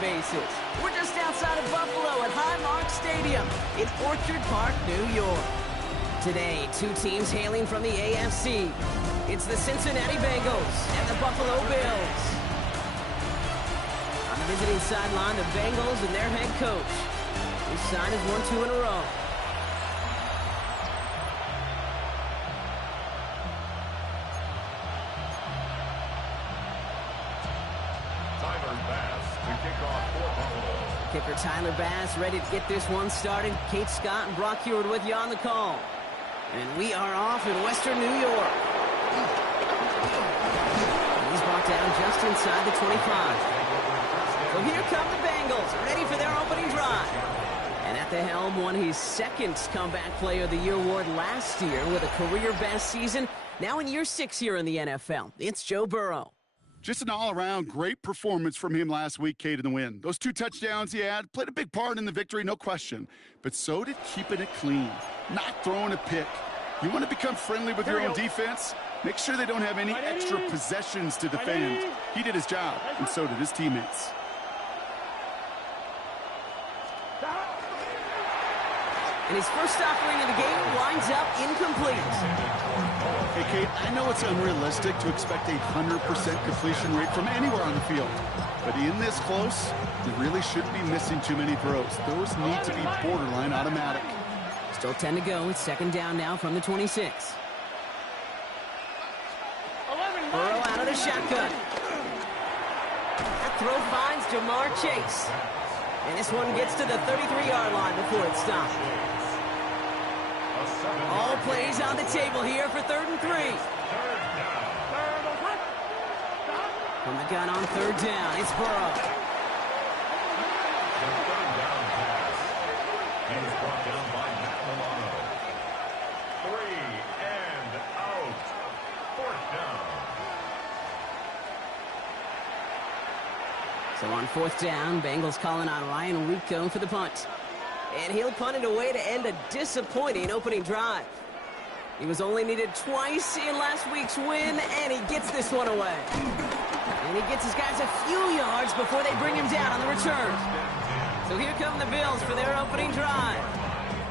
bases. We're just outside of Buffalo at Highmark Stadium in Orchard Park, New York. Today, two teams hailing from the AFC. It's the Cincinnati Bengals and the Buffalo Bills. On the visiting sideline, the Bengals and their head coach. His side has won 2 in a row. Kicker Tyler Bass ready to get this one started. Kate Scott and Brock Heward with you on the call. And we are off in Western New York. He's brought down just inside the 25. So here come the Bengals, ready for their opening drive. And at the helm, won his second Comeback Player of the Year award last year with a career-best season. Now in year 6 here in the NFL, it's Joe Burrow. Just an all-around great performance from him last week, Kate, in the win. Those 2 touchdowns he had played a big part in the victory, no question. But so did keeping it clean, not throwing a pick. You want to become friendly with your own defense? Make sure they don't have any extra possessions to defend. He did his job, and so did his teammates. And his first offering of the game winds up incomplete. Hey, Kate, I know it's unrealistic to expect a 100% completion rate from anywhere on the field. But in this close, you really shouldn't be missing too many throws. Those need to be borderline automatic. Still 10 to go. It's second down now from the 26. Burrow out of the shotgun. That throw finds Jamar Chase. And this one gets to the 33-yard line before it stops. All plays on the table here for 3rd and 3. From the gun on 3rd down, it's Burrow. He's brought down by Matt Milano. 3 and out. 4th down. So on 4th down, Bengals calling on Ryan Rico for the punt. And he'll punt it away to end a disappointing opening drive. He was only needed twice in last week's win, and he gets this one away. And he gets his guys a few yards before they bring him down on the return. So here come the Bills for their opening drive.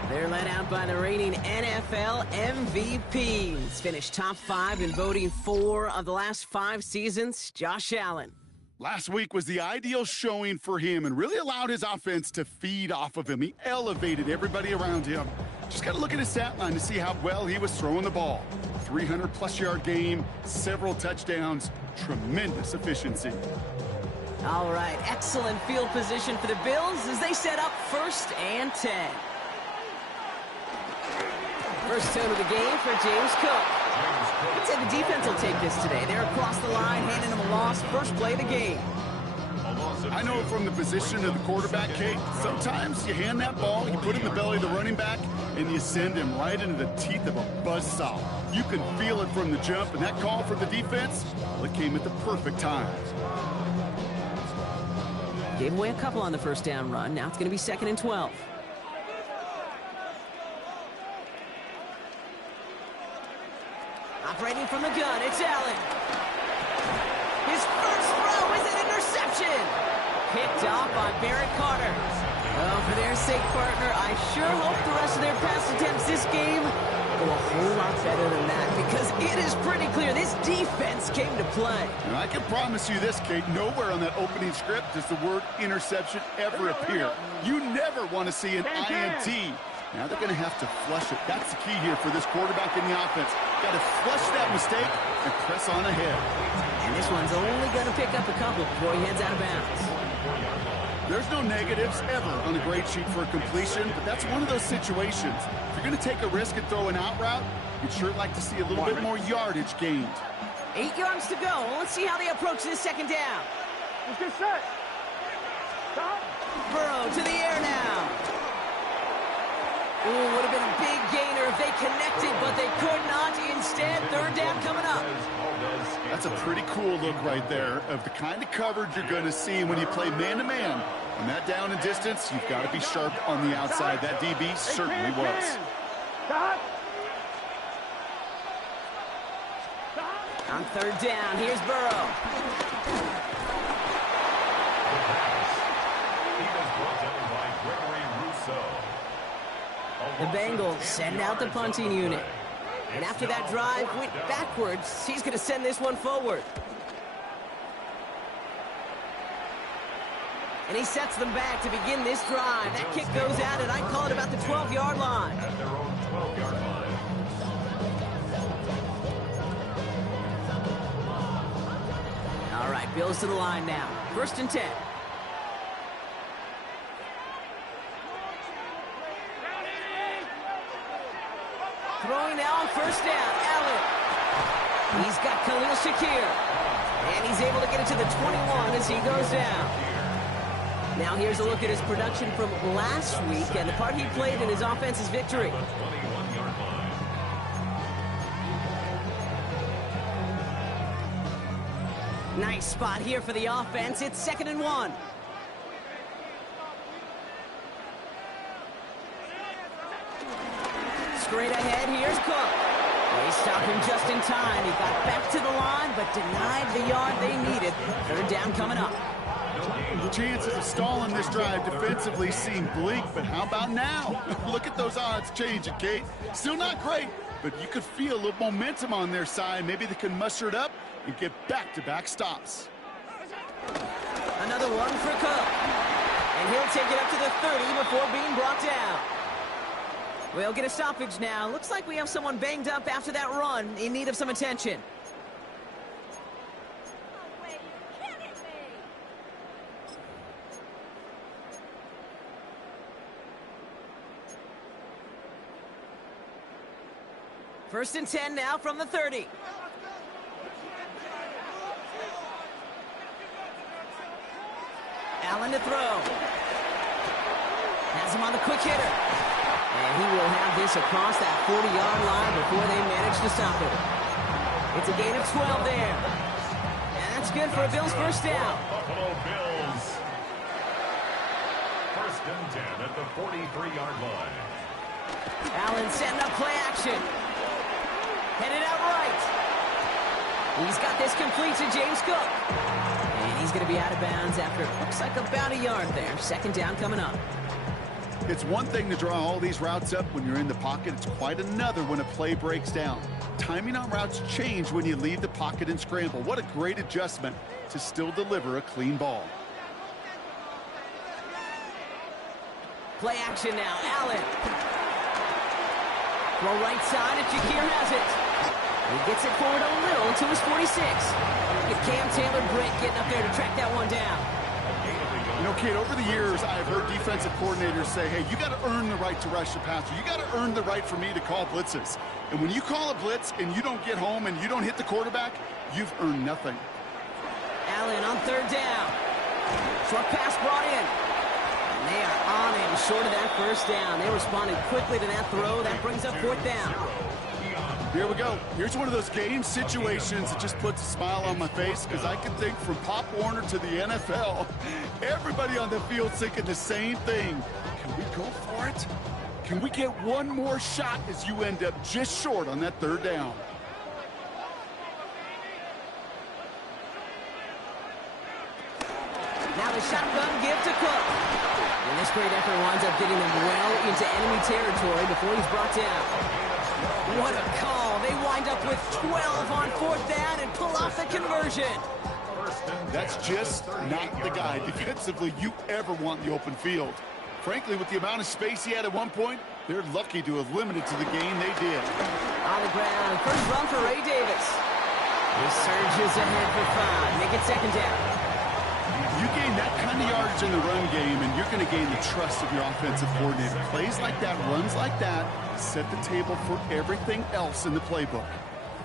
They're led out by the reigning NFL MVPs. Finished top 5 in voting 4 of the last 5 seasons, Josh Allen. Last week was the ideal showing for him and really allowed his offense to feed off of him. He elevated everybody around him. Just got to look at his stat line to see how well he was throwing the ball. 300-plus yard game, several touchdowns, tremendous efficiency. All right, excellent field position for the Bills as they set up 1st and 10. First tone of the game for James Cook. I'd say the defense will take this today. They're across the line, handing them a loss. First play of the game. I know from the position of the quarterback, Kate, sometimes you hand that ball, you put it in the belly of the running back, and you send him right into the teeth of a buzzsaw. You can feel it from the jump, and that call for the defense, well, it came at the perfect time. Gave away a couple on the first down run. Now it's going to be 2nd and 12. Operating from the gun, it's Allen. His first throw is an interception. Picked off by Barrett Carter. Well, for their sake, partner, I sure hope the rest of their pass attempts this game go a whole lot better than that, because it is pretty clear this defense came to play. And I can promise you this, Kate, nowhere on that opening script does the word interception ever appear. You never want to see an INT. Now they're going to have to flush it. That's the key here for this quarterback in the offense. Got to flush that mistake and press on ahead. And this one's only going to pick up a couple before he heads out of bounds. There's no negatives ever on a grade sheet for a completion, but that's one of those situations. If you're going to take a risk and throw an out route, you'd sure like to see a little bit more yardage gained. 8 yards to go. Let's see how they approach this second down. Let's get set. Stop. Burrow to the air now. Ooh, would have been a big gainer if they connected, but they could not. Instead, 3rd down coming up. That's a pretty cool look right there of the kind of coverage you're going to see when you play man-to-man. On that down and distance, you've got to be sharp on the outside. That DB certainly was. On 3rd down, here's Burrow. The Bengals send out the punting unit. And after that drive went backwards, he's going to send this one forward. And he sets them back to begin this drive. That kick goes out, and I call it about the 12-yard line. At their own 12-yard line. All right, Bills to the line now. 1st and 10. Throwing now on 1st down, Allen. He's got Khalil Shakir. And he's able to get it to the 21 as he goes down. Now here's a look at his production from last week and the part he played in his offense's victory. Nice spot here for the offense. It's 2nd and 1. Straight ahead, here's Cook. They stop him just in time. He got back to the line, but denied the yard they needed. 3rd down coming up. The chances of stalling this drive defensively seem bleak, but how about now? Look at those odds changing, Kate. Still not great, but you could feel a little momentum on their side. Maybe they can muster it up and get back-to-back stops. Another one for Cook. And he'll take it up to the 30 before being brought down. We'll get a stoppage now. Looks like we have someone banged up after that run in need of some attention. First and 10 now from the 30. Allen to throw. Has him on the quick hitter. And he will have this across that 40-yard line before they manage to stop it. It's a gain of 12 there. And that's good for a Bills 1st down. Buffalo Bills. 1st and 10 at the 43-yard line. Allen setting up play action. Headed out right. He's got this complete to James Cook. And he's going to be out of bounds after it looks like about a yard there. 2nd down coming up. It's one thing to draw all these routes up when you're in the pocket. It's quite another when a play breaks down. Timing on routes change when you leave the pocket and scramble. What a great adjustment to still deliver a clean ball. Play action now. Allen. Throw right side, and Shakir has it. He gets it forward a little to his 46. With Cam Taylor-Britt getting up there to track that one down. You know, Kate, over the years, I've heard defensive coordinators say, hey, you got to earn the right to rush the passer. You got to earn the right for me to call blitzes. And when you call a blitz and you don't get home and you don't hit the quarterback, you've earned nothing. Allen on 3rd down. Short pass brought in. And they are on him short of that 1st down. They responded quickly to that throw. That brings up 4th down. Here we go. Here's one of those game situations that just puts a smile on my face because I can think from Pop Warner to the NFL. Everybody on the field thinking the same thing. Can we go for it? Can we get one more shot as you end up just short on that 3rd down? Now the shotgun give to Cook. And this great effort winds up getting them well into enemy territory before he's brought down. What a call. They wind up with 12 on 4th down and pull off the conversion. That's just not the guy defensively you ever want in the open field. Frankly, with the amount of space he had at one point, they're lucky to have limited to the game they did. On the ground, first run for Ray Davis. He surges ahead for 5. Make it 2nd down. You gain that kind of yardage in the run game, and you're going to gain the trust of your offensive coordinator. Plays like that, runs like that, set the table for everything else in the playbook.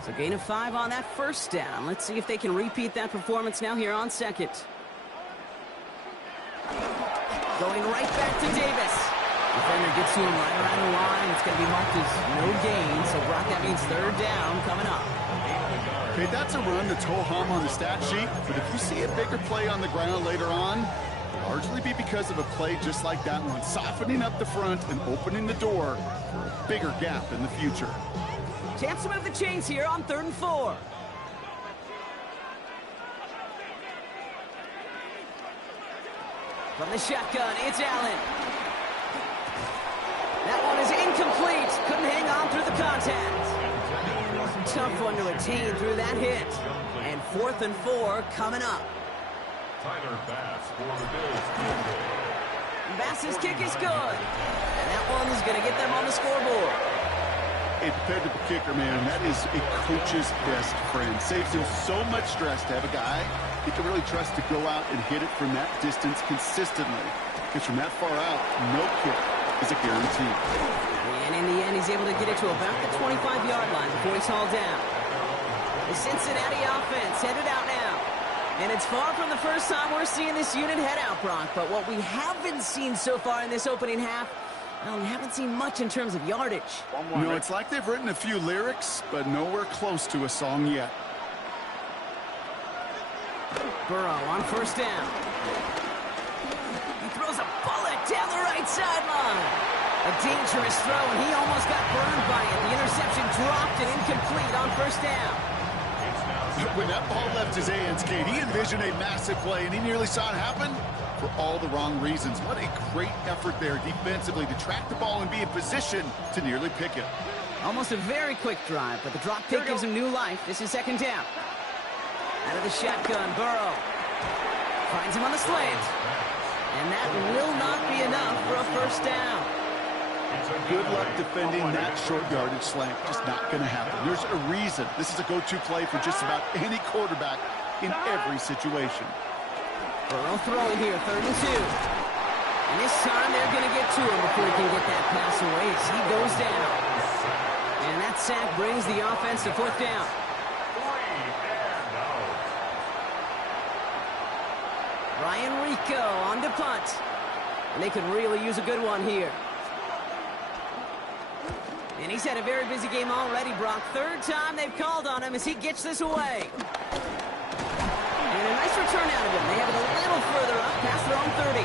So gain of 5 on that 1st down. Let's see if they can repeat that performance now here on 2nd. Going right back to Davis. Defender gets to him right around the line. It's going to be marked as no gain. So, Brock, that means 3rd down coming up. Okay, that's a run that's ho-hum on the stat sheet, but if you see a bigger play on the ground later on, it'll largely be because of a play just like that one, softening up the front and opening the door for a bigger gap in the future. Chance to move the chains here on 3rd and 4. From the shotgun, it's Allen. That one is incomplete. Couldn't hang on through the contact. Tough one to retain through that hit. And 4th and 4 coming up. Tyler Bass for the Bills. Bass's kick is good. And that one is going to get them on the scoreboard. Hey, compared to the kicker, man, that is a coach's best friend. Saves him so much stress to have a guy he can really trust to go out and hit it from that distance consistently. Because from that far out, no kick is a guarantee. And in the end, he's able to get it to about the 25-yard line before he's hauled down. The Cincinnati offense headed out now. And it's far from the first time we're seeing this unit head out, Brock. But what we haven't seen so far in this opening half, well, we haven't seen much in terms of yardage. You know, it's like they've written a few lyrics, but nowhere close to a song yet. Burrow on 1st down. He throws a bullet down the right sideline. A dangerous throw, and he almost got burned by it. The interception dropped and incomplete on 1st down. When that ball left his hands, Kate, he envisioned a massive play, and he nearly saw it happen for all the wrong reasons. What a great effort there defensively to track the ball and be in position to nearly pick it. Almost a very quick drive, but the drop kick gives him new life. This is 2nd down. Out of the shotgun, Burrow finds him on the slant. And that will not be enough for a 1st down. Good luck defending that short yardage slant. Just not going to happen. There's a reason this is a go-to play for just about any quarterback in every situation. Burrow throwing here, 3rd and 2. And this time they're going to get to him before he can get that pass away as he goes down. And that sack brings the offense to 4th down. Ryan Rico on to punt. And they could really use a good one here. And he's had a very busy game already, Brock. 3rd time they've called on him as he gets this away. And a nice return out of him. They have it a little further up past their own 30.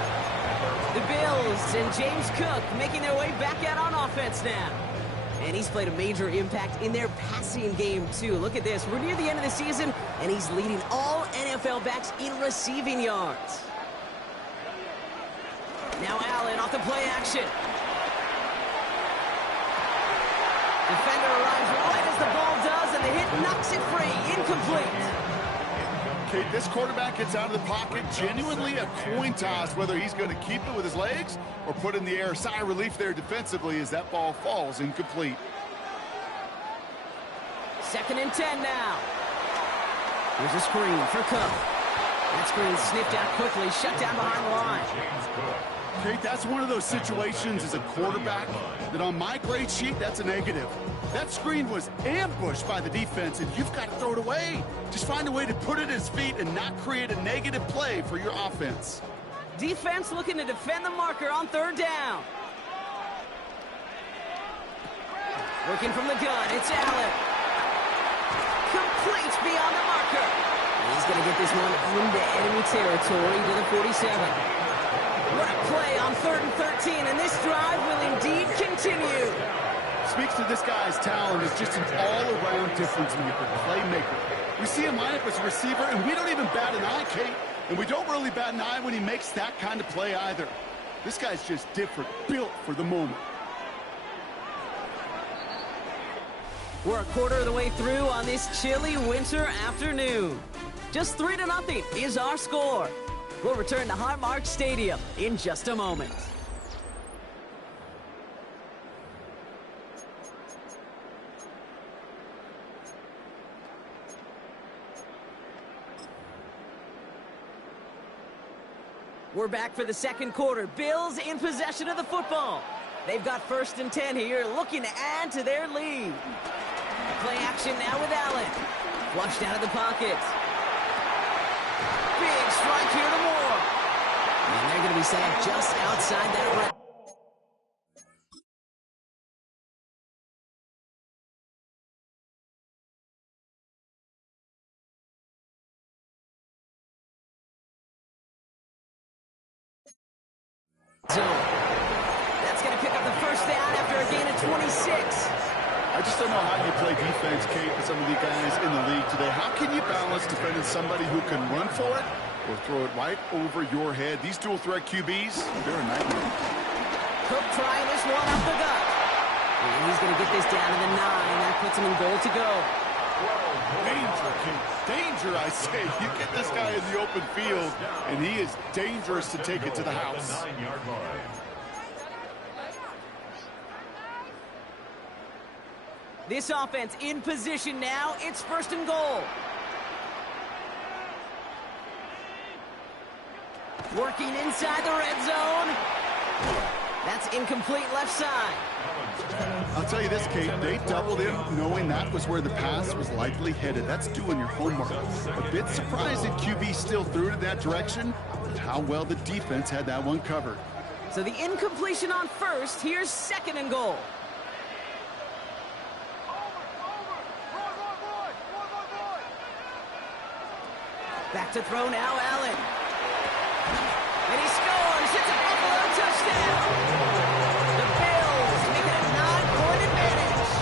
The Bills and James Cook making their way back out on offense now. And he's played a major impact in their passing game, too. Look at this. We're near the end of the season, and he's leading all NFL backs in receiving yards. Now Allen off the play action. Defender arrives right as the ball does, and the hit knocks it free. Incomplete. Okay, this quarterback gets out of the pocket. Genuinely a coin toss whether he's going to keep it with his legs or put it in the air. Sigh of relief there defensively as that ball falls incomplete. 2nd and 10 now. Here's a screen for Cook. That screen sniffed out quickly, shut down behind the line. Okay, that's one of those situations as a quarterback that on my grade sheet, that's a negative. That screen was ambushed by the defense, and you've got to throw it away. Just find a way to put it at his feet and not create a negative play for your offense. Defense looking to defend the marker on 3rd down. Working from the gun, it's Allen. Complete beyond the marker. He's going to get this one into enemy territory to the 47. What a play on 3rd and 13, and this drive will indeed continue. Speaks to this guy's talent as just an all-around difference maker, playmaker. We see him line up as a receiver, and we don't even bat an eye, Kate. And we don't really bat an eye when he makes that kind of play either. This guy's just different, built for the moment. We're a quarter of the way through on this chilly winter afternoon. Just 3-0 is our score. We'll return to Highmark Stadium in just a moment. We're back for the 2nd quarter. Bills in possession of the football. They've got 1st and 10 here, looking to add to their lead. Play action now with Allen. Flushed out of the pocket. Big strike here to Moore. And they're going to be set up just outside that red. Zone. That's going to pick up the 1st down after a gain of 26. I just don't know how you play defense, Kate, with some of the guys in the league today. How can you balance defending somebody who can run for it or throw it right over your head. These dual threat QBs, they're a nightmare. Cook trying this one up the gut. And he's going to get this down to the 9. That puts him in goal to go. Danger, kids. Danger, I say. You get this guy in the open field, and he is dangerous to take it to the house. 9-yard line. This offense in position now. It's 1st and goal. Working inside the red zone. That's incomplete left side. I'll tell you this, Kate, they doubled him knowing that was where the pass was likely headed. That's doing your homework. A bit surprising QB still threw it in that direction, but how well the defense had that one covered. So the incompletion on 1st. Here's 2nd and goal. Back to throw now, Allen. And he scores. It's a Buffalo touchdown. The Bills make it a 9-point advantage.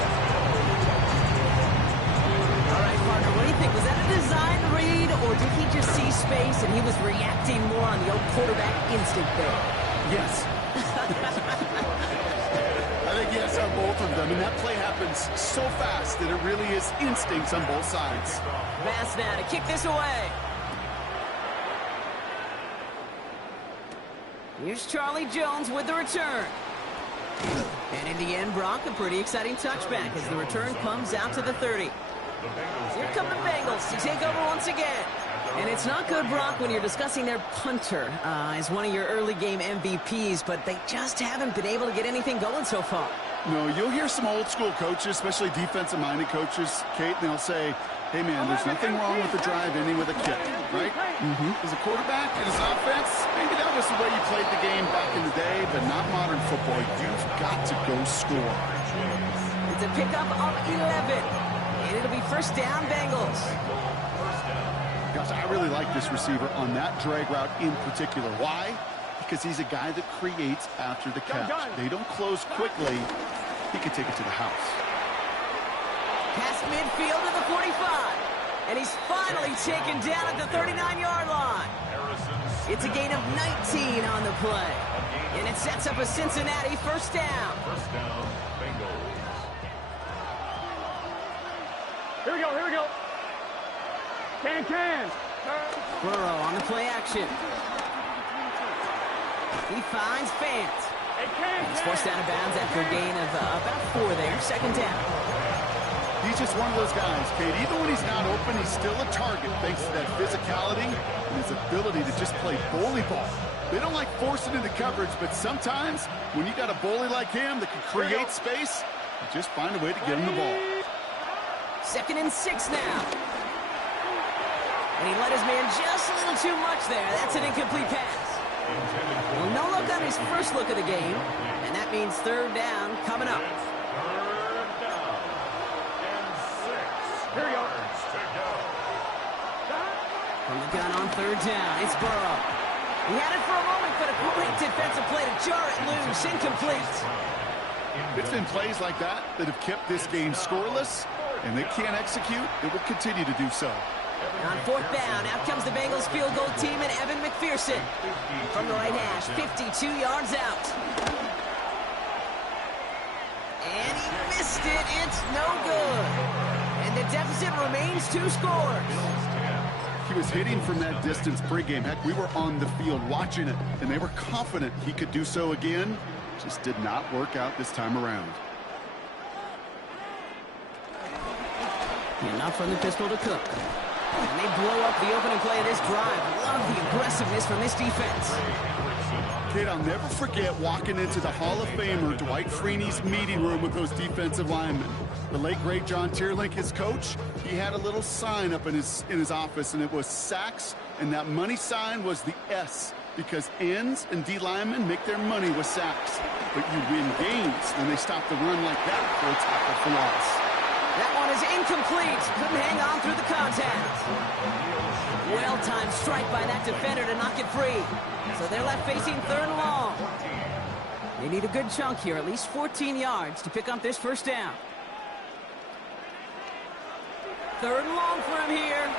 All right, partner, what do you think? Was that a design read, or did he just see space and he was reacting more on the old quarterback instinct there? Yes. I think yes on both of them, and that play happens so fast that it really is instincts on both sides. Pass now to kick this away. Here's Charlie Jones with the return. And in the end, Brock, a pretty exciting touchback as the return comes out to the 30. Here come the Bengals to take over once again. And it's not good, Brock, when you're discussing their punter as one of your early game MVPs, but they just haven't been able to get anything going so far. No, you'll hear some old school coaches, especially defensive-minded coaches, Kate, and they'll say, hey, man, there's nothing wrong with the drive ending with a kick, right? As a quarterback and his offense, maybe that was the way you played the game back in the day, but not modern football. You've got to go score. It's a pickup of 11, and it'll be 1st down, Bengals. Gosh, I really like this receiver on that drag route in particular. Why? Because he's a guy that creates after the catch. They don't close quickly. He can take it to the house. Past midfield to the 45. And he's finally taken down at the 39-yard line. It's a gain of 19 on the play. And it sets up a Cincinnati 1st down. 1st down, Bengals. Here we go, here we go. Can. Burrow on the play action. He finds Fant. He's forced out of bounds after a gain of about 4 there. 2nd down. He's just one of those guys, Kate. Even when he's not open, he's still a target thanks to that physicality and his ability to just play bully ball. They don't like forcing into coverage, but sometimes when you got a bully like him that can create space, you just find a way to get him the ball. 2nd and 6 now. And he let his man just a little too much there. That's an incomplete pass. Well, no look on his first look of the game, and that means 3rd down coming up. 3rd down and 6. Here we go. From the gun on 3rd down, it's Burrow. He had it for a moment, but a great defensive play to jar it loose. Incomplete. It's been plays like that that have kept this game scoreless, and they can't execute. It will continue to do so. On 4th down, out comes the Bengals field goal team and Evan McPherson. From the right hash, 52 yards out. And he missed it. It's no good. And the deficit remains 2 scores. He was hitting from that distance pregame. Heck, we were on the field watching it, and they were confident he could do so again. Just did not work out this time around. And not from the pistol to Cook. And they blow up the opening play of this drive. Love the aggressiveness from this defense. Kate, I'll never forget walking into the Hall of Famer Dwight Freeney's meeting room with those defensive linemen. The late, great John Tierlink, his coach, he had a little sign up in his office, and it was sacks, and that money sign was the S, because ends and D linemen make their money with sacks. But you win games when they stop the run like that for a tackle for loss. That one is incomplete. Couldn't hang on through the contact. Well-timed strike by that defender to knock it free. So they're left facing 3rd and long. They need a good chunk here, at least 14 yards to pick up this 1st down. 3rd and long for him here.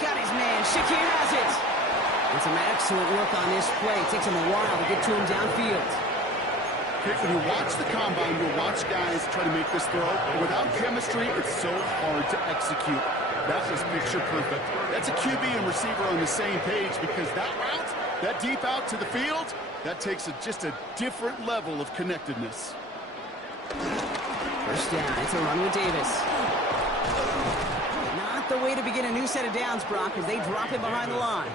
Got his man. Shakir has it. And some excellent work on this play. It takes him a while to get to him downfield. When you watch the combine, you'll watch guys try to make this throw. Without chemistry, it's so hard to execute. That was picture perfect. That's a QB and receiver on the same page because that route, that deep out to the field, that takes just a different level of connectedness. First down. It's a run with Davis. Not the way to begin a new set of downs, Brock, as they drop it behind the line.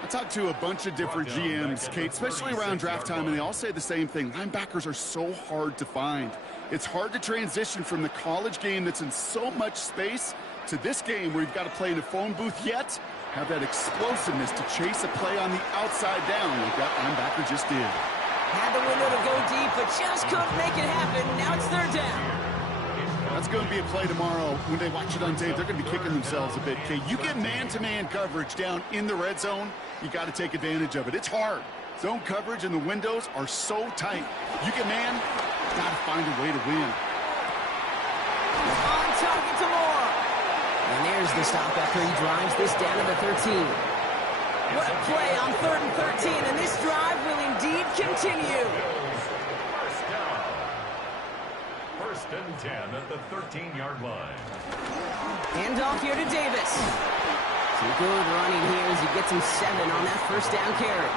I talked to a bunch of different GMs, Kate, especially around draft time, and they all say the same thing. Linebackers are so hard to find. It's hard to transition from the college game that's in so much space to this game where you've got to play in a phone booth yet have that explosiveness to chase a play on the outside down like that linebacker just did. Had the window to go deep, but just couldn't make it happen. Now it's third down. That's going to be a play tomorrow. When they watch it on tape, they're going to be kicking themselves a bit, Kate. You get man-to-man coverage down in the red zone, you got to take advantage of it. It's hard. Zone coverage and the windows are so tight. You get man, got to find a way to win. On target to Moore. And there's the stop after he drives this down to the 13. What a play on 3rd and 13, and this drive will indeed continue. First and 10 at the 13-yard line. Hand off here to Davis. Some good running here as he gets him 7 on that first down carry.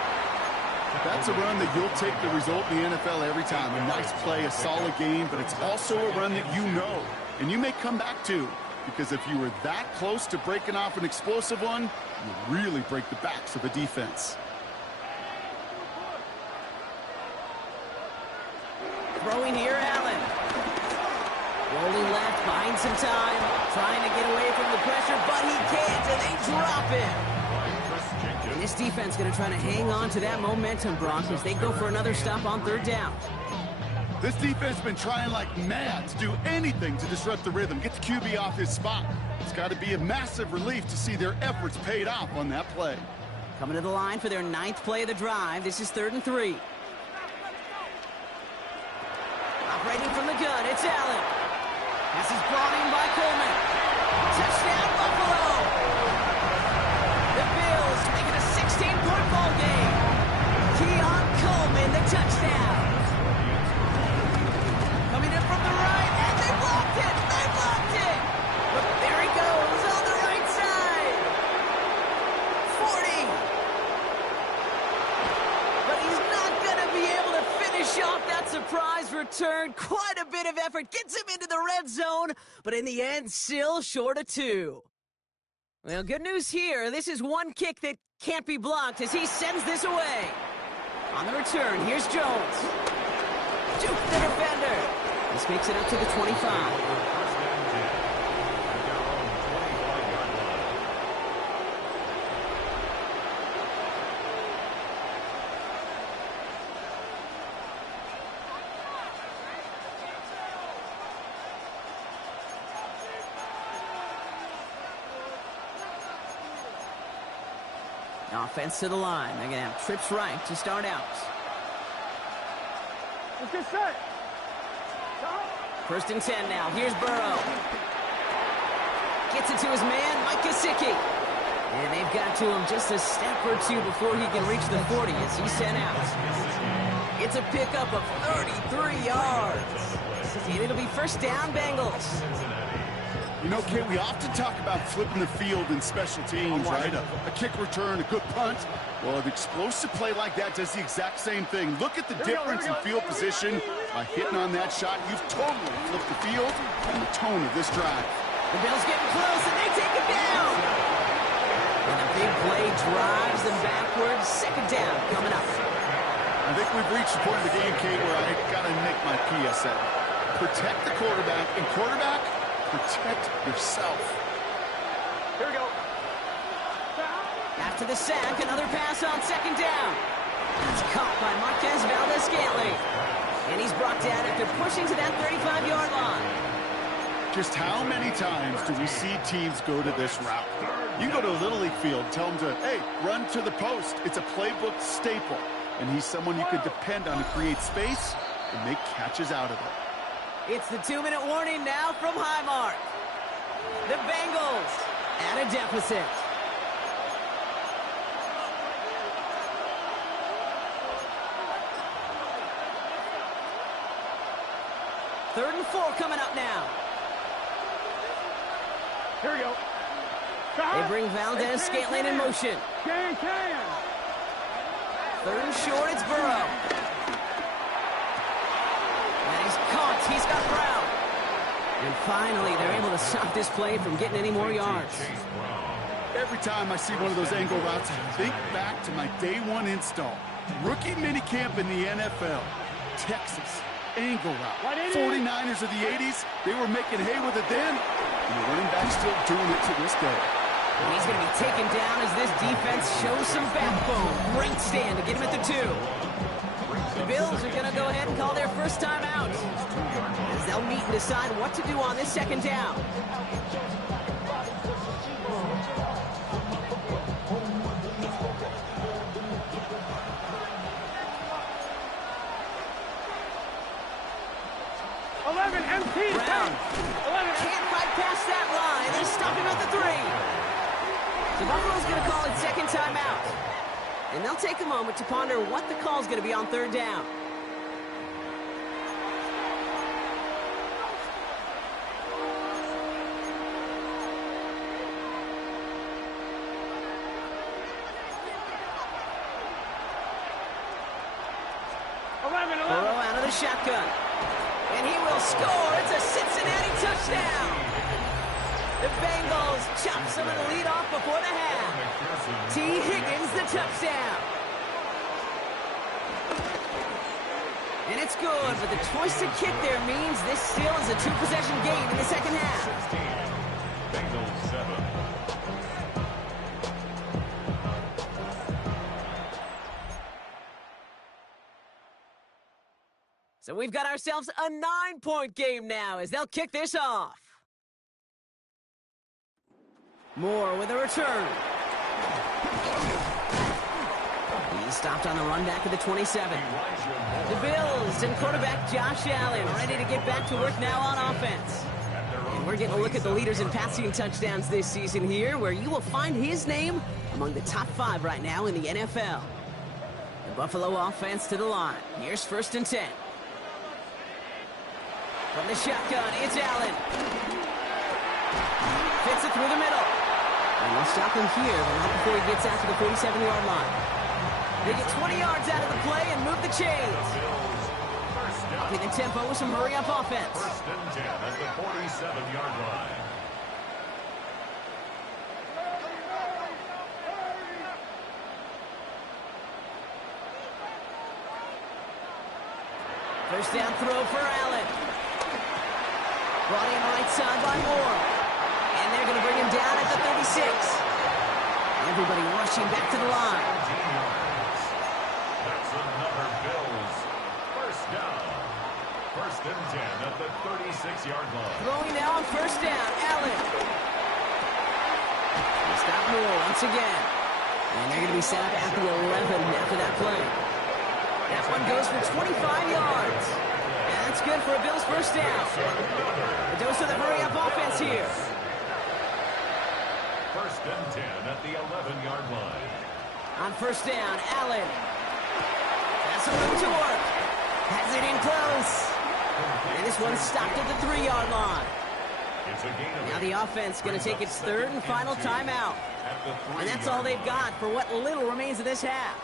That's a run that you'll take the result in the NFL every time. A nice play, a solid game, but it's also a run that you know, and you may come back to. Because if you were that close to breaking off an explosive one, you really break the backs of a defense. Throwing here, Allen. Rolling left, buying some time, trying to get away from the pressure, but he can't, and they drop him. And this defense going to try to hang on to that momentum, Brock, as they go for another stop on 3rd down. This defense has been trying like mad to do anything to disrupt the rhythm, get the QB off his spot. It's got to be a massive relief to see their efforts paid off on that play. Coming to the line for their 9th play of the drive. This is 3rd and 3. Operating from the gun, it's Allen. This is brought in by Coleman. Touchdown, Buffalo! The Bills make it a 16-point ball game. Keon Coleman, the touchdown. Coming in from the right, and they blocked it! They blocked it! But there he goes on the right side. 40. But he's not going to be able to finish off that surprise return. Quite a bit of effort. Gets him into the red zone, but in the end, still short of 2. Well, good news here. This is one kick that can't be blocked as he sends this away. On the return, here's Jones. Juke the defender. This makes it up to the 25. Offense to the line. They're going to have trips right to start out. Let's get set. First and 10 now. Here's Burrow. Gets it to his man, Mike Gesicki. And they've got to him just a step or 2 before he can reach the 40 as he's sent out. It's a pickup of 33 yards. And it'll be first down, Bengals. You know, Kate, we often talk about flipping the field in special teams, right? A kick return, a good punt. Well, an explosive play like that does the exact same thing. Look at the difference in field position. By hitting on that shot, you've totally flipped the field and the tone of this drive. The Bills getting close, and they take it down. And a big play drives them backwards. Second down coming up. I think we've reached the point of the game, Kate, where I got to make my PSA. Protect the quarterback, and quarterback, protect yourself. Here we go. After the sack, another pass on second down. It's caught by Marquez Valdez-Scantling. And he's brought down after pushing to that 35-yard line. Just how many times do we see teams go to this route? You go to a Little League field, tell them to, hey, run to the post. It's a playbook staple. And he's someone you can depend on to create space and make catches out of it. It's the 2-minute warning now from Highmark. The Bengals At a deficit. Third and 4 coming up now. Here we go. They bring Valdez-Scantling in motion. Can. Third and short, it's Burrow. And he's caught. He's got Brown. And finally, they're able to stop this play from getting any more yards. Every time I see one of those angle routes, I think back to my day one install. Rookie minicamp in the NFL. Texas. Angle route. 49ers of the 80s, they were making hay with it then, and the running back's still doing it to this day. And he's going to be taken down as this defense shows some backbone. Great stand to get him at the 2. The Bills are going to go ahead and call their first time out, as they'll meet and decide what to do on this second down. Brown can't fight past that line. They stop him at the 3. So Buffalo's going to call it second timeout. And they'll take a moment to ponder what the call's going to be on third down. Burrow out of the shotgun. And he will score. It's a Cincinnati touchdown. The Bengals chop some of the lead off before the half. T. Higgins, the touchdown. And it's good, but the choice to kick there means this still is a 2-possession game in the second half. 16, Bengals 7. So we've got ourselves a 9-point game now as they'll kick this off. Moore with a return. He's stopped on the run back at the 27. The Bills and quarterback Josh Allen ready to get back to work now on offense. And we're getting a look at the leaders in passing touchdowns this season here, where you will find his name among the top 5 right now in the NFL. The Buffalo offense to the line. Here's 1st and 10. From the shotgun, it's Allen. Fits it through the middle. And they'll stop him here, but not before he gets out to the 47-yard line. They get 20 yards out of the play and move the chains. Upping the tempo with some hurry-up offense. 1st and 10 at the 47-yard line. First down throw for Allen. Brought in right side by Moore. And they're going to bring him down at the 36. Everybody rushing back to the line. That's another Bills. First down. 1st and 10 at the 36-yard line. Throwing now on first down, Allen. They stop Moore once again. And they're going to be set up at the 11 after that play. That one goes for 25 yards. And that's good for a Bills first down. A dose of the hurry-up offense here. 1st and 10 at the 11-yard line. On first down, Allen. That's a room to work. Has it in close. And this one's stopped at the 3-yard line. It's a gain of Now the offense going to take its 3rd and final timeout. And that's all they've got for what little remains of this half.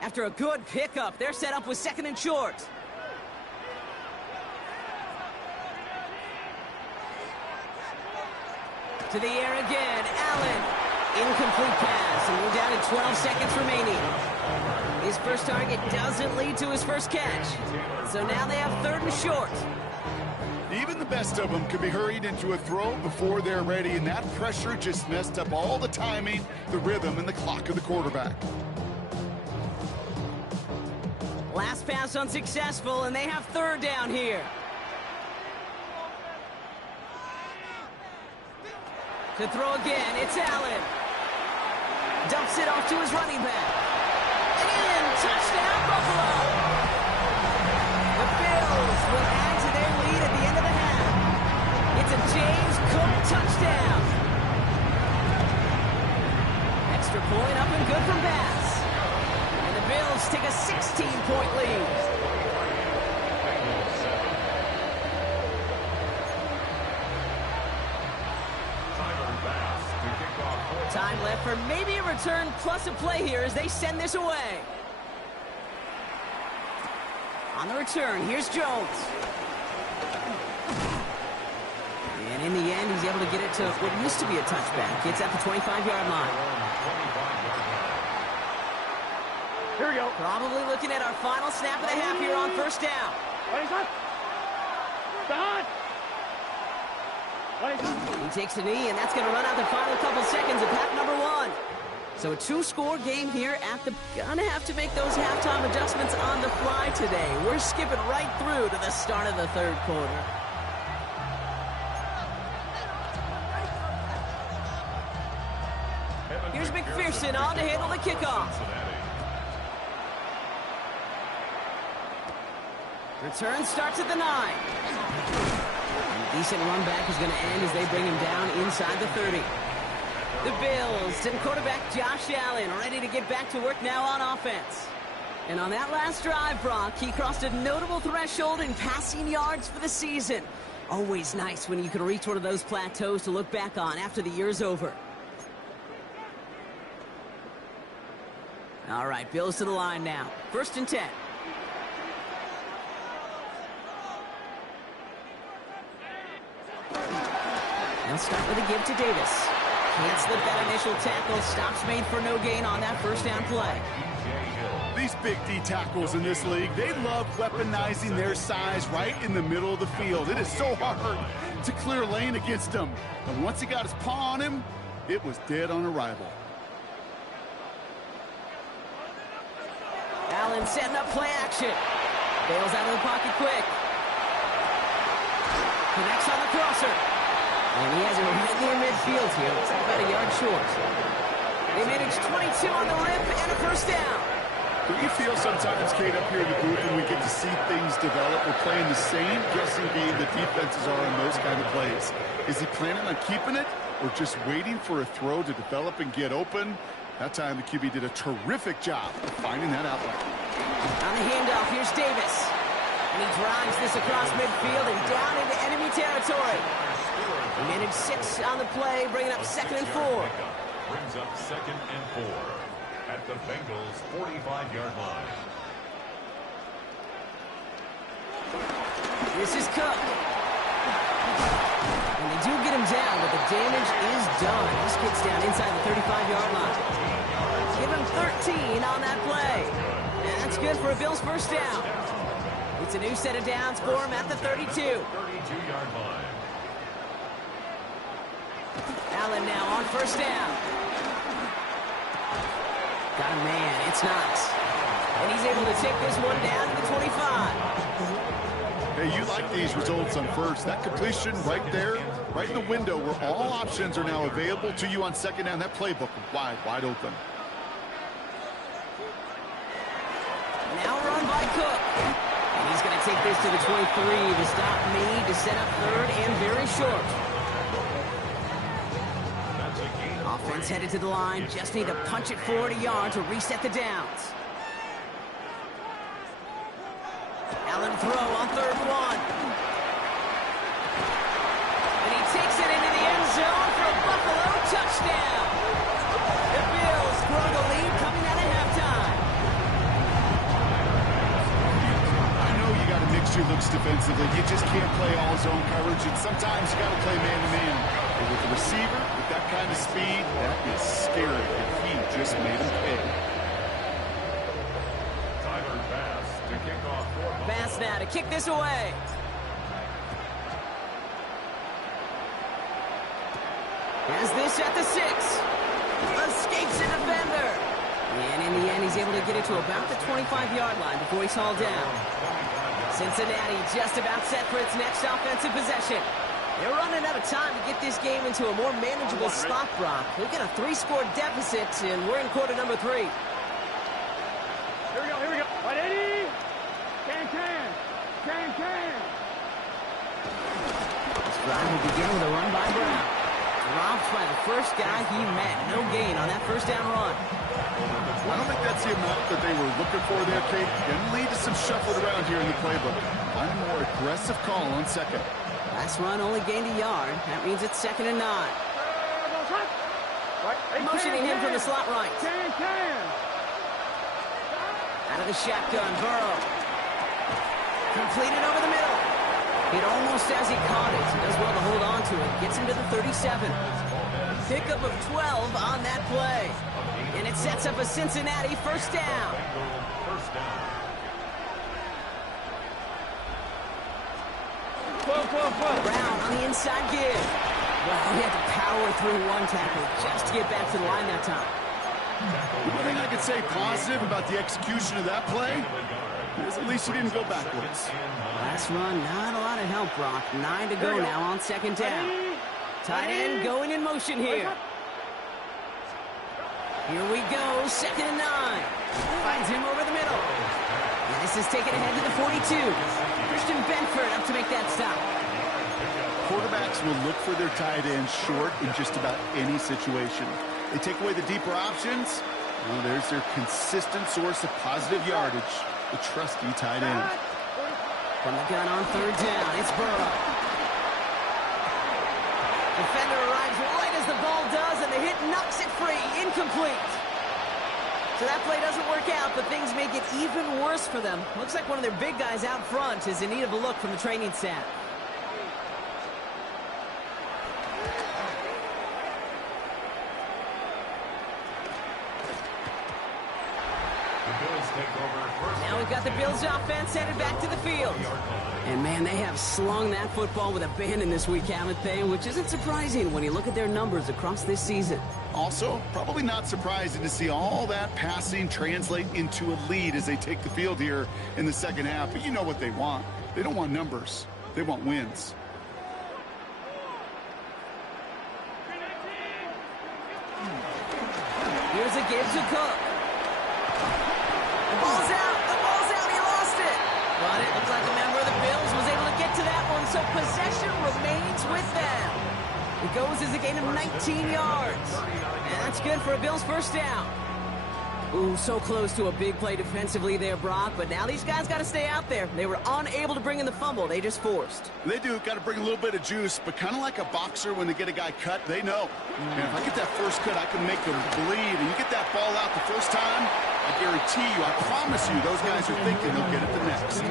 After a good pickup, they're set up with 2nd and short. To the air again, Allen. Incomplete pass, and we're down to 12 seconds remaining. His first target doesn't lead to his first catch. So now they have 3rd and short. Even the best of them could be hurried into a throw before they're ready, and that pressure just messed up all the timing, the rhythm, and the clock of the quarterback. Last pass unsuccessful, and they have 3rd down here. To throw again, it's Allen. Dumps it off to his running back. And touchdown, Buffalo! The Bills will add to their lead at the end of the half. It's a James Cook touchdown. Extra point up and good from Bass. And the Bills take a 16-point lead. Time left for maybe a return plus a play here as they send this away. On the return, here's Jones. And in the end, he's able to get it to what used to be a touchback. It's at the 25-yard line. Here we go. Probably looking at our final snap of the half here on first down. He takes a knee, and that's going to run out the final couple seconds of half number one. So a two-score game here at the... Gonna have to make those halftime adjustments on the fly today. We're skipping right through to the start of the third quarter. Here's McPherson on to handle the kickoff. Return starts at the 9. Decent run back is going to end as they bring him down inside the 30. The Bills and quarterback Josh Allen ready to get back to work now on offense. And on that last drive, Brock, he crossed a notable threshold in passing yards for the season. Always nice when you can reach one of those plateaus to look back on after the year's over. All right, Bills to the line now. 1st and 10. They'll start with a give to Davis. Can't slip that initial tackle. Stops made for no gain on that first down play. These big D tackles in this league, they love weaponizing their size right in the middle of the field. It is so hard to clear lane against them. And once he got his paw on him, it was dead on arrival. Allen setting up play action. Bails out of the pocket quick. Connects on the crosser. And he has it right near midfield here. Looks like about a yard short. They manage 22 on the rip and a first down. Do you feel sometimes, Kate, up here in the booth when we get to see things develop? We're playing the same guessing game that defenses are on those kind of plays. Is he planning on keeping it or just waiting for a throw to develop and get open? That time the QB did a terrific job of finding that outlet. On the handoff, here's Davis. And he drives this across midfield and down into enemy territory. He managed 6 on the play, bringing up 2nd and 4. Brings up 2nd and 4 at the Bengals' 45-yard line. This is Cook. And they do get him down, but the damage is done. This gets down inside the 35-yard line. Give him 13 on that play. And that's good for a Bills first down. It's a new set of downs for him at the 32. 32-yard line. Allen now on first down. Got a man. It's Knox. And he's able to take this one down to the 25. Hey, you like these results on first. That completion right there, right in the window where all options are now available to you on second down. That playbook wide open. Now run by Cook. And he's going to take this to the 23 to stop Meade to set up third and very short. Offense headed to the line. Just need to punch it forward a yard to reset the downs. Allen throw on 3rd and 1. And he takes it into the end zone for a Buffalo touchdown. The Bills grow the lead coming out of halftime. I know you got to mix your looks defensively. You just can't play all zone coverage, and sometimes you got to play man-to-man. But with the receiver, with that kind of speed, that is scary. And he just made him pay. Tyler Bass to kick off for Bass now to kick this away. Has this at the 6. Escapes a defender. And in the end, he's able to get it to about the 25-yard line before he's hauled down. Cincinnati just about set for its next offensive possession. They're running out of time to get this game into a more manageable spot, Brock. Look at a 3-score deficit, and we're in quarter number 3. Here we go, here we go. 180. Can. This drive will begin with a run by Brown. Dropped by the first guy he met. No gain on that first down run. I don't think that's the amount that they were looking for there, Kate. Going to lead to some shuffling around here in the playbook. Find a more aggressive call on second. Last run only gained a yard. That means it's 2nd and 9. Motioning him from the slot right. Out of the shotgun, Burrow. Completed over the middle. Hit almost as he caught it. He does well to hold on to it. Gets him to the 37. Pickup of 12 on that play. And it sets up a Cincinnati first down. Brown on the inside give. Well, he had to power through one tackle just to get back to the line that time. One thing I could say positive about the execution of that play is at least he didn't go backwards. Last run, not a lot of help, Brock. 9 to go now on 2nd down. Tight end going in motion here. Here we go, 2nd and 9. Finds him over the middle. And this is taken ahead to the 42. Christian Benford up to make that stop. Quarterbacks will look for their tight end short in just about any situation. They take away the deeper options. Well, there's their consistent source of positive yardage, the trusty tight end. From the gun on 3rd down, it's Burrow. Defender arrives right as the ball does, and the hit knocks it free. Incomplete. So that play doesn't work out, but things make it even worse for them. Looks like one of their big guys out front is in need of a look from the training staff. Now we've got the Bills offense headed back to the field. And, man, they have slung that football with abandon this week, haven't they? Which isn't surprising when you look at their numbers across this season. Also, probably not surprising to see all that passing translate into a lead as they take the field here in the second half. But you know what they want. They don't want numbers. They want wins. Here's a give to Cook. The ball's out. The ball's out. He lost it. But it looks like a member of the Bills was able to get to that one, so possession remains with them. It goes as a gain of 19 yards. And that's good for a Bills first down. Ooh, so close to a big play defensively there, Brock. But now these guys got to stay out there. They were unable to bring in the fumble. They just forced. They do. Got to bring a little bit of juice, but kind of like a boxer when they get a guy cut, they know. And if I get that first cut, I can make them bleed. And you get that ball out the first time, I guarantee you, I promise you, those guys are thinking they'll get it the next.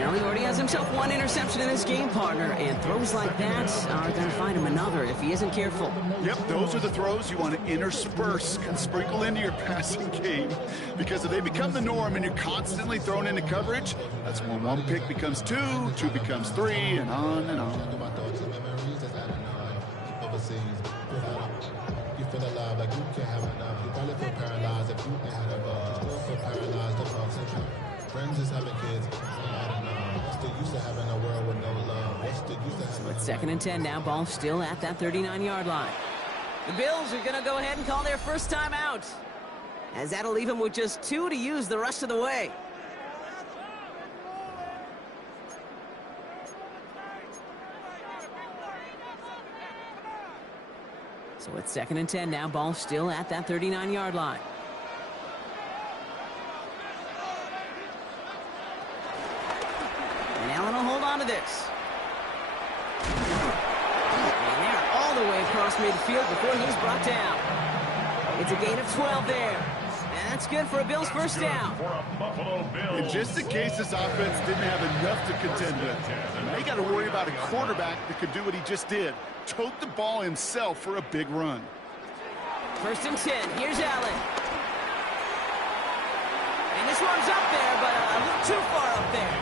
Now he already has himself one interception in this game, partner, and throws like that are going to find him another if he isn't careful. Yep, those are the throws you want to intersperse and sprinkle into your passing game, because if they become the norm and you're constantly thrown into coverage, that's when one pick becomes two, two becomes three, and on and on. You feel alive like you can't have enough. You probably feel paralyzed if you ain't had enough. You still feel paralyzed above central. Friends is having kids. What's the use of having a world with no love? What's the use of having It's 2nd and 10 now. Ball still at that 39-yard line. The Bills are going to go ahead and call their first time out, as that'll leave them with just 2 to use the rest of the way. So it's 2nd and 10 now. Ball still at that 39-yard line. And Allen will hold on to this. And they're all the way across midfield before he's brought down. It's a gain of 12 there. And that's good for a Bills first down. And just in case this offense didn't have enough to contend with, now you got to worry about a quarterback that could do what he just did. Tote the ball himself for a big run. 1st and 10. Here's Allen. And this one's up there, but a little too far up there.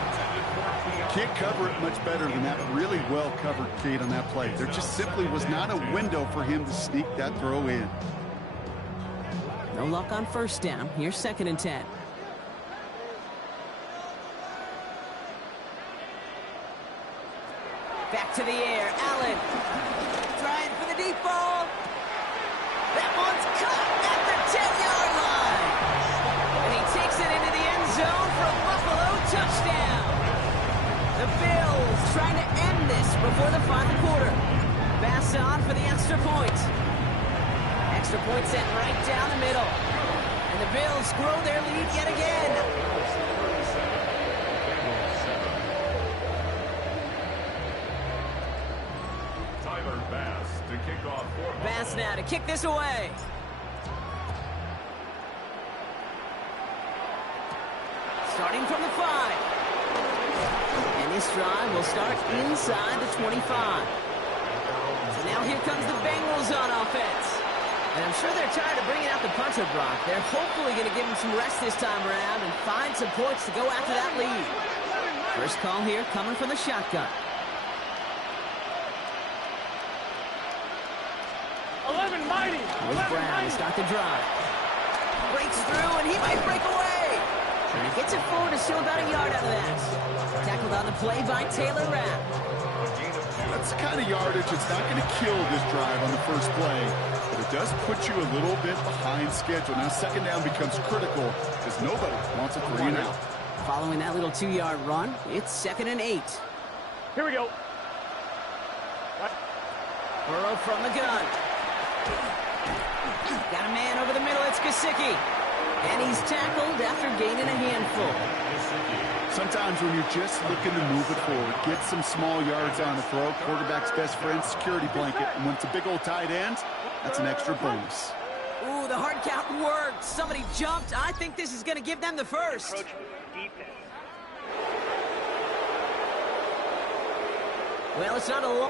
Can't cover it much better than that. Really well covered, Kate, on that play. There just simply was not a window for him to sneak that throw in. No luck on first down. Here's 2nd and 10. Back to the air. Allen trying for the deep ball. That one's caught at the 10-yard line. And he takes it into the end zone for a Buffalo touchdown. The Bills trying to end this before the final quarter. Pass on for the extra point. Extra point sent right down the middle. And the Bills grow their lead yet again. Bass to kick off for Bass now to kick this away. Starting from the 5. And this drive will start inside the 25. So now here comes the Bengals on offense. And I'm sure they're tired of bringing out the punter, Brock. They're hopefully going to give him some rest this time around and find some points to go after that lead. First call here coming from the shotgun. 11 mighty. With Brown to start the drive. Breaks through, and he might break away. And he gets it forward to still about a yard out of that. Tackled on the play by Taylor Rapp. That's the kind of yardage that's not going to kill this drive on the first play, but it does put you a little bit behind schedule. Now second down becomes critical because nobody wants a 3 and out. Following that little 2-yard run, it's 2nd and 8. Here we go. Burrow from the gun. Got a man over the middle. It's Gesicki. And he's tackled after gaining a handful. Sometimes when you're just looking to move it forward, get some small yards on the throw, quarterback's best friend, security blanket. And when it's a big old tight end, that's an extra bonus. Ooh, the hard count worked. Somebody jumped. I think this is going to give them the first. Well, it's not a long...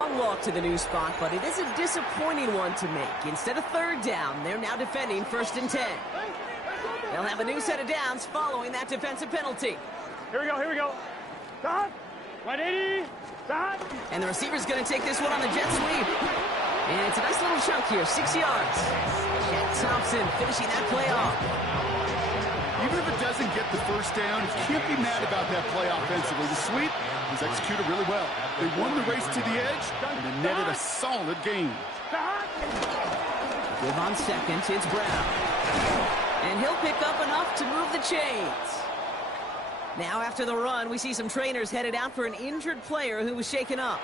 Long walk to the new spot, but it is a disappointing one to make. Instead of third down, they're now defending 1st and 10. They'll have a new set of downs following that defensive penalty. Here we go, here we go. Stop. 180. Stop. And the receiver's going to take this one on the jet sweep. And it's a nice little chunk here, 6 yards. Shaq Thompson finishing that play off. Even if it doesn't get the first down, you can't be mad about that play offensively. The sweep was executed really well. They won the race to the edge, and it netted a solid gain. Give on second, it's Brown. And he'll pick up enough to move the chains. Now after the run, we see some trainers headed out for an injured player who was shaken up.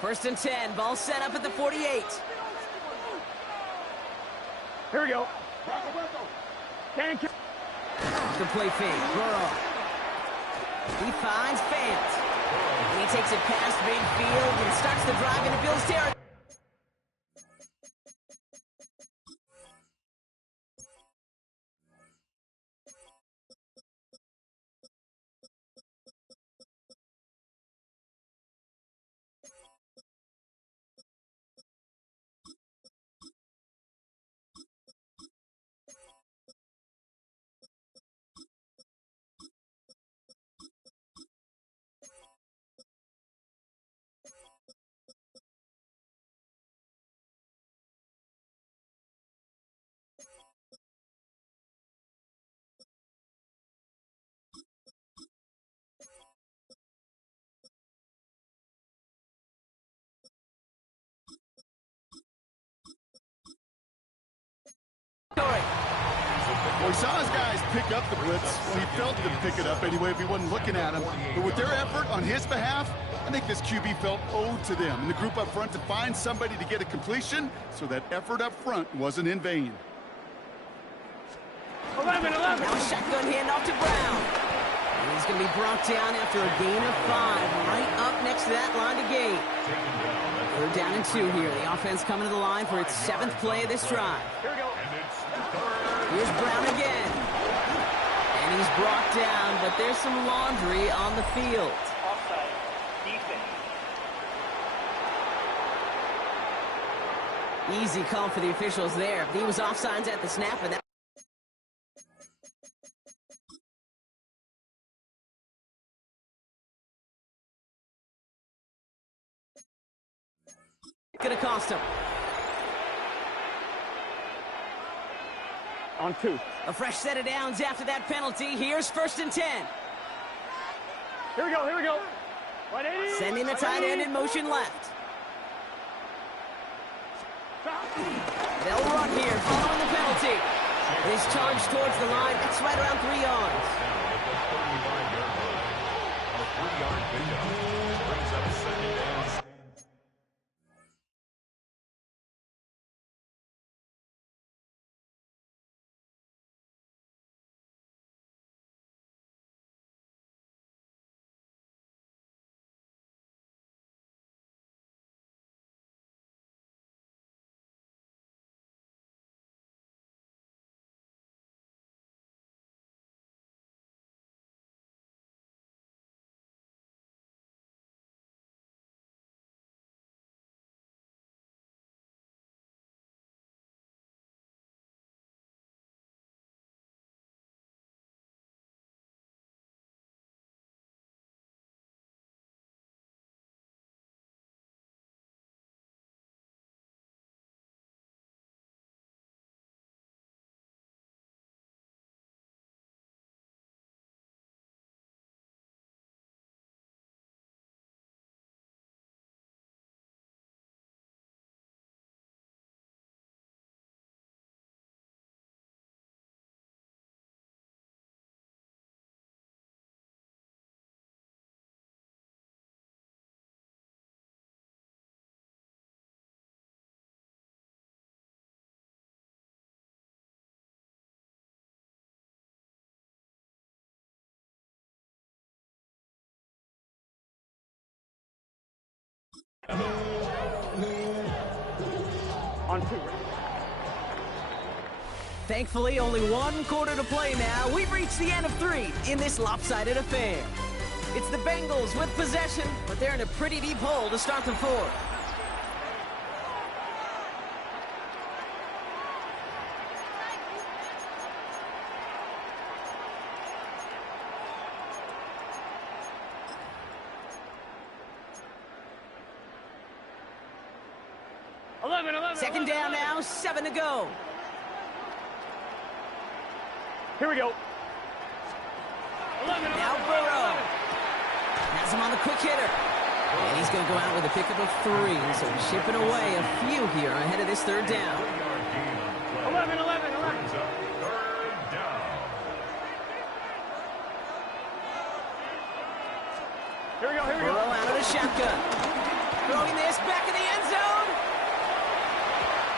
First and 10, ball set up at the 48. Here we go. The play fake, Burrow. He finds Fant. And he takes it past midfield and starts the drive into Bills territory. Well, he saw his guys pick up the blitz. Well, he felt them pick it up anyway if he wasn't looking at him. But with their effort on his behalf, I think this QB felt owed to them and the group up front to find somebody to get a completion, so that effort up front wasn't in vain. 11. Now shotgun handoff to Brown. And he's going to be brought down after a gain of 5, right up next to that line to gain. 3rd down and 2 here. The offense coming to the line for its 7th play of this drive. Here we go. Here's Brown again. And he's brought down, but there's some laundry on the field. Offside. Defense. Easy call for the officials there. He was offsides at the snap, and that gonna cost him. On 2. A fresh set of downs after that penalty. Here's 1st and 10. Here we go, here we go. 180. Sending the tight end in motion left. They'll run here following the penalty. His charge towards the line. That's right around 3 yards. Brings up 2nd down. On 2. Thankfully, only one quarter to play now. We've reached the end of 3 in this lopsided affair. It's the Bengals with possession, but they're in a pretty deep hole to start the 4th. Second down now, 7 to go. Here we go. Now Burrow has him on the quick hitter. And he's going to go out with a pickup of 3. So he's shipping away a few here ahead of this 3rd down. 11. Third down. Here we go. Burrow out of the shotgun. Throwing this back in the end zone.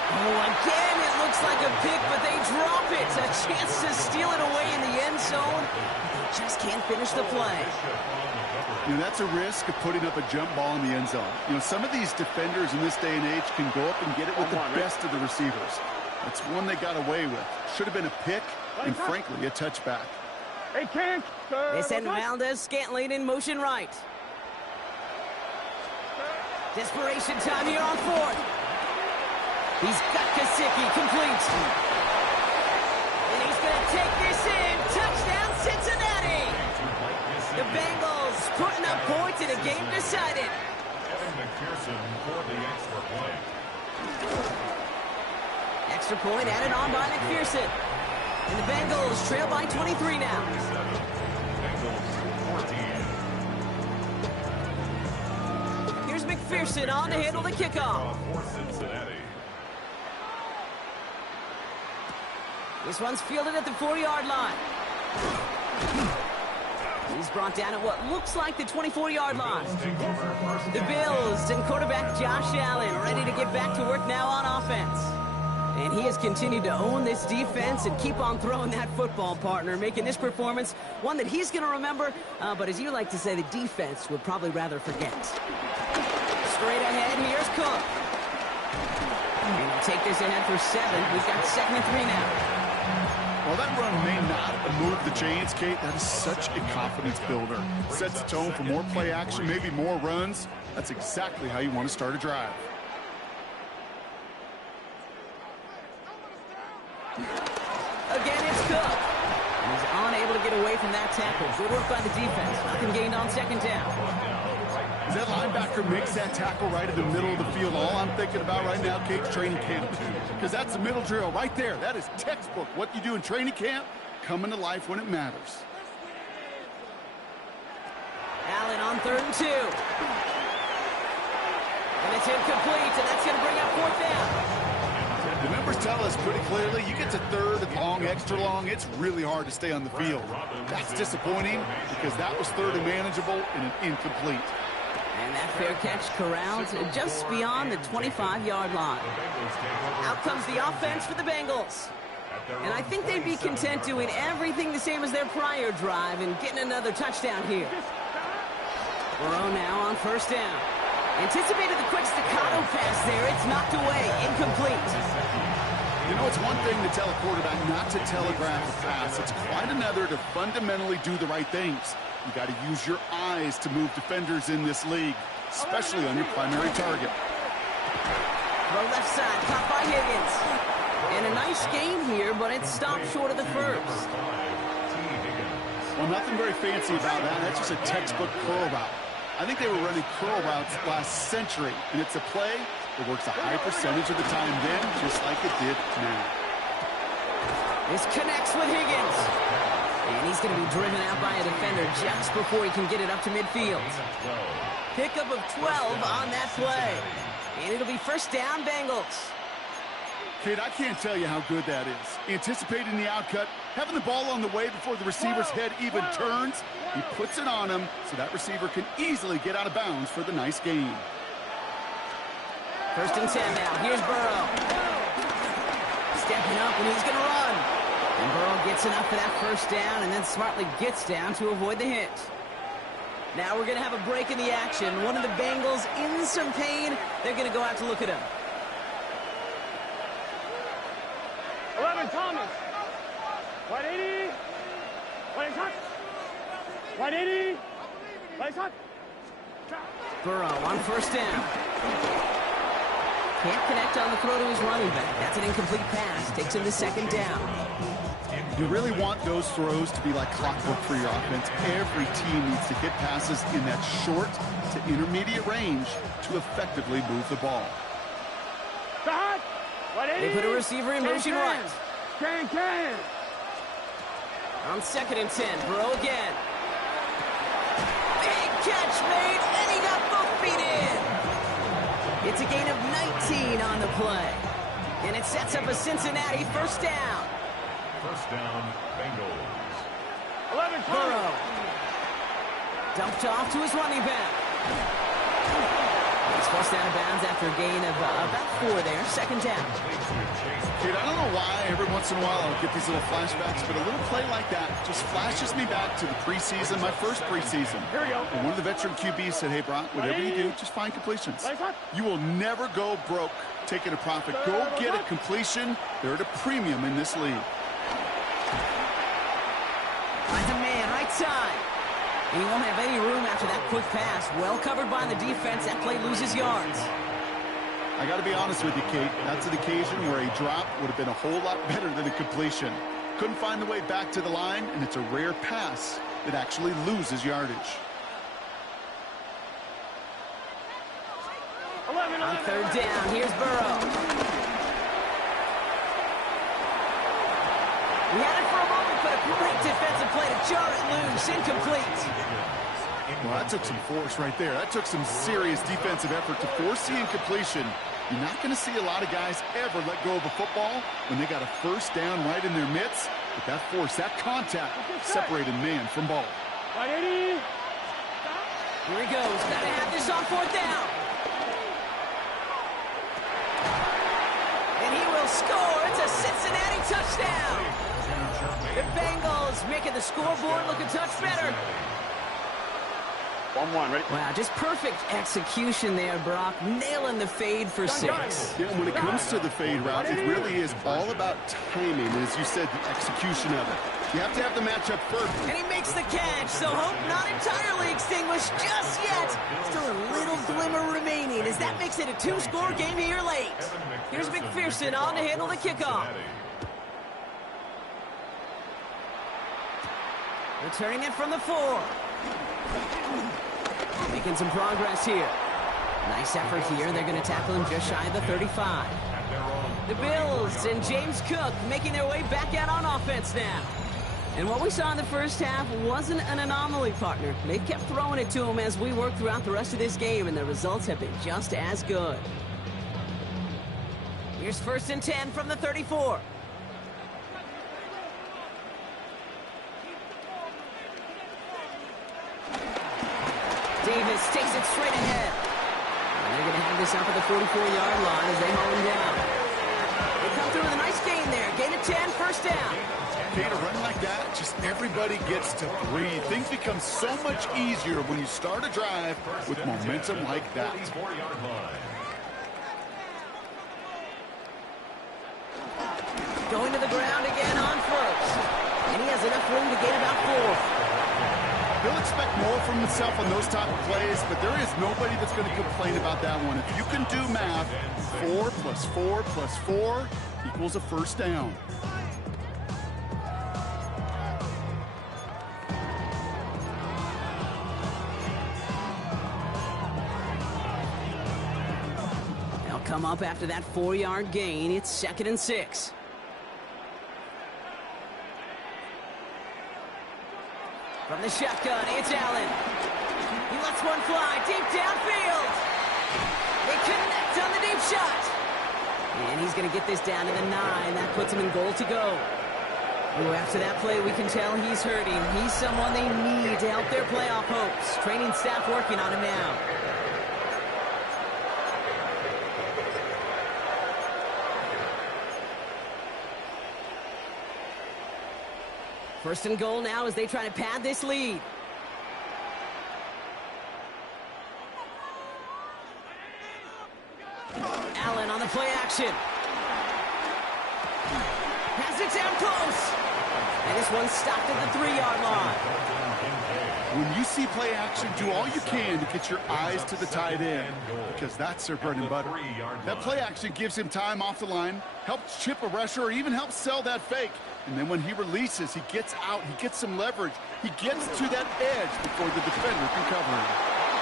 Oh, again, it looks like a pick, but they drop it. A chance to steal it away in the end zone. They just can't finish the play. You know, that's a risk of putting up a jump ball in the end zone. You know, some of these defenders in this day and age can go up and get it with the best of the receivers. That's one they got away with. Should have been a pick and, frankly, a touchback. Hey, Ken. They send Valdez-Scantling in motion right. Desperation time here on 4th. He's got Kasicki complete. And he's going to take this in. Touchdown, Cincinnati. The Bengals putting up points in a game decided. Evan McPherson for the extra point. Extra point added on by McPherson. And the Bengals trail by 23 now. Bengals 14. Here's McPherson on to handle the kickoff. For Cincinnati. This one's fielded at the 4-yard line. He's brought down at what looks like the 24-yard line. The Bills and quarterback Josh Allen ready to get back to work now on offense. And he has continued to own this defense and keep on throwing that football, partner, making this performance one that he's going to remember, but as you like to say, the defense would probably rather forget. Straight ahead, here's Cook. And he'll take this ahead for 7. We've got 2nd and 3 now. Well, that run may not move the chains, Kate. That is such a confidence builder. Sets the tone for more play action, maybe more runs. That's exactly how you want to start a drive. Again, it's Cook. He's unable to get away from that tackle. Good work by the defense. Nothing gained on 2nd down. As that linebacker makes that tackle right in the middle of the field, all I'm thinking about right now, Kate's training camp. Because that's the middle drill right there. That is textbook. What you do in training camp, coming to life when it matters. Allen on 3rd and 2. And it's incomplete, and that's going to bring up 4th down. The numbers tell us pretty clearly, you get to 3rd and long, extra long, it's really hard to stay on the field. That's disappointing because that was 3rd and manageable and an incomplete. And that fair catch corralled just beyond the 25-yard line. Out comes the offense for the Bengals. And I think they'd be content doing everything the same as their prior drive and getting another touchdown here. Burrow now on 1st down. Anticipated the quick staccato pass there. It's knocked away. Incomplete. You know, it's one thing to tell a quarterback not to telegraph a pass. It's quite another to fundamentally do the right things. You got to use your eyes to move defenders in this league, especially on your primary target. Throw left side, caught by Higgins. And a nice gain here, but it stopped short of the 1st. Well, nothing very fancy about that. That's just a textbook curl route. I think they were running curl routes last century, and it's a play that works a high percentage of the time then, just like it did now. This connects with Higgins. And he's going to be driven out by a defender just before he can get it up to midfield. Pickup of 12 on that play. And it'll be 1st down, Bengals. Kid, I can't tell you how good that is. Anticipating the outcut, having the ball on the way before the receiver's head even turns. He puts it on him so that receiver can easily get out of bounds for the nice gain. 1st and 10 now. Here's Burrow. Stepping up, and he's going to run. And Burrow gets enough for that 1st down and then smartly gets down to avoid the hit. Now we're going to have a break in the action. One of the Bengals in some pain. They're going to go out to look at him. 11, Thomas. 180. 180. 180. 180. Burrow on first down. Can't connect on the throw to his running back. That's an incomplete pass. Takes him to second down. You really want those throws to be like clockwork for your offense. Every team needs to hit passes in that short to intermediate range to effectively move the ball. They put a receiver in motion right. Can. On 2nd and 10, Burrow again. Big catch made, and he got both feet in. It's a gain of 19 on the play. And it sets up a Cincinnati first down. First down, Bengals. 11, Burrow. Dumped off to his running back. He's forced out of bounds after a gain of about 4 there. Second down. Dude, I don't know why every once in a while I'll get these little flashbacks, but a little play like that just flashes me back to the preseason, my first preseason. Here we go. And one of the veteran QBs said, hey, Brock, whatever you do, just find completions. You will never go broke taking a profit. Go get a completion. They're at a premium in this league. Finds a man, right side. And he won't have any room after that quick pass. Well covered by the defense. That play loses yards. I got to be honest with you, Kate. That's an occasion where a drop would have been a whole lot better than a completion. Couldn't find the way back to the line, and it's a rare pass that actually loses yardage. 11. On third down, here's Burrow. We had it for a moment, but a great defensive play to jar it loose. Incomplete. Well, that took some force right there. That took some serious defensive effort to force the incompletion. You're not going to see a lot of guys ever let go of a football when they got a first down right in their midst. But that force, that contact, separated man from ball. 180. Here he goes. Got to have this on fourth down. And he will score. It's a Cincinnati touchdown. The Bengals making the scoreboard look a touch better. 1-1, ready? Wow, just perfect execution there, Brock. Nailing the fade for 6. Yeah, when it comes to the fade route, it really is all about timing, and as you said, the execution of it. You have to have the matchup first. And he makes the catch, so hope not entirely extinguished just yet. Still a little glimmer remaining as that makes it a 2-score game here late. Here's McPherson on to handle the kickoff. Returning it from the 4. Making some progress here. Nice effort here. They're going to tackle him just shy of the 35. The Bills and James Cook making their way back out on offense now. And what we saw in the first half wasn't an anomaly, partner. They've kept throwing it to him as we work throughout the rest of this game, and the results have been just as good. Here's 1st and 10 from the 34. Davis takes it straight ahead. And they're going to have this up at the 44-yard line as they hold him down. They come through with a nice gain there. Gain of 10, first down. Okay, to run like that, just everybody gets to breathe. Things become so much easier when you start a drive with momentum like that. Going to the ground again on first. And he has enough room to gain about 4. He'll expect more from himself on those type of plays, but there is nobody that's going to complain about that one. If you can do math, 4 plus 4 plus 4 equals a first down. They'll come up after that 4-yard gain. It's 2nd and 6. From the shotgun, it's Allen. He lets one fly deep downfield. They connect on the deep shot. And he's going to get this down to the 9. That puts him in goal to go. Ooh, after that play, we can tell he's hurting. He's someone they need to help their playoff hopes. Training staff working on him now. First and goal now as they try to pad this lead. Allen on the play action. drives it down close. And this one stopped at the 3-yard line. When you see play action, do all you can to get your eyes to the tight end, because that's their bread and butter. That play action gives him time off the line, helps chip a rusher, or even helps sell that fake. And then when he releases, he gets out, he gets some leverage. He gets to that edge before the defender can cover him.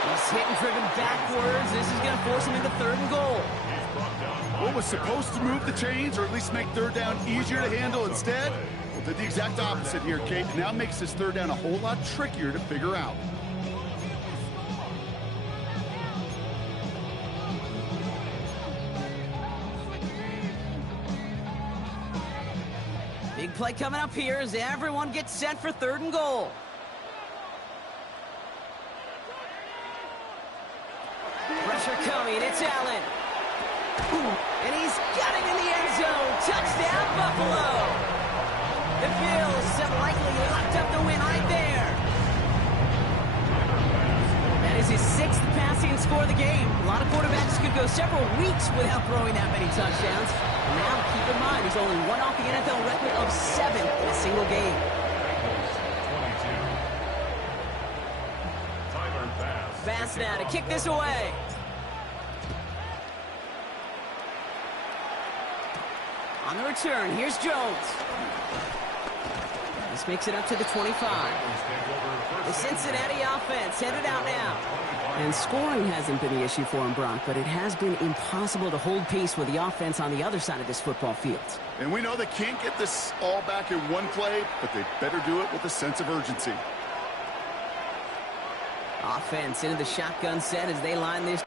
He's hit and driven backwards. This is going to force him into 3rd and goal. What was supposed to move the chains, or at least make 3rd down easier to handle instead? Well, did the exact opposite here, Kate. Now makes this 3rd down a whole lot trickier to figure out. Big play coming up here as everyone gets set for 3rd and goal. Pressure coming, it's Allen. And he's got it in the end zone. Touchdown, Buffalo. The Bills have likely locked up the win right there. That is his 6th passing score of the game. A lot of quarterbacks could go several weeks without throwing that many touchdowns. Now, keep in mind, he's only one off the NFL record of 7 in a single game. Bass now to kick this away. On the return, here's Jones. This makes it up to the 25. The Cincinnati offense headed out now. And scoring hasn't been the issue for him, Brock, but it has been impossible to hold pace with the offense on the other side of this football field. And we know they can't get this all back in one play, but they better do it with a sense of urgency. Offense into the shotgun set as they line this.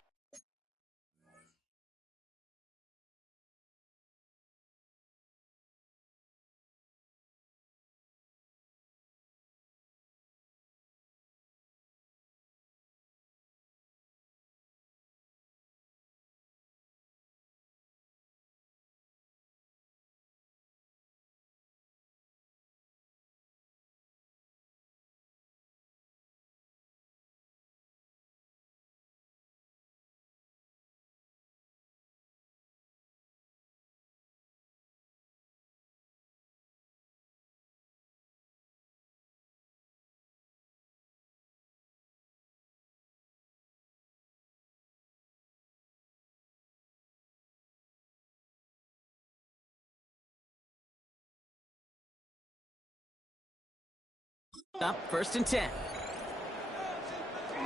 Up 1st and 10.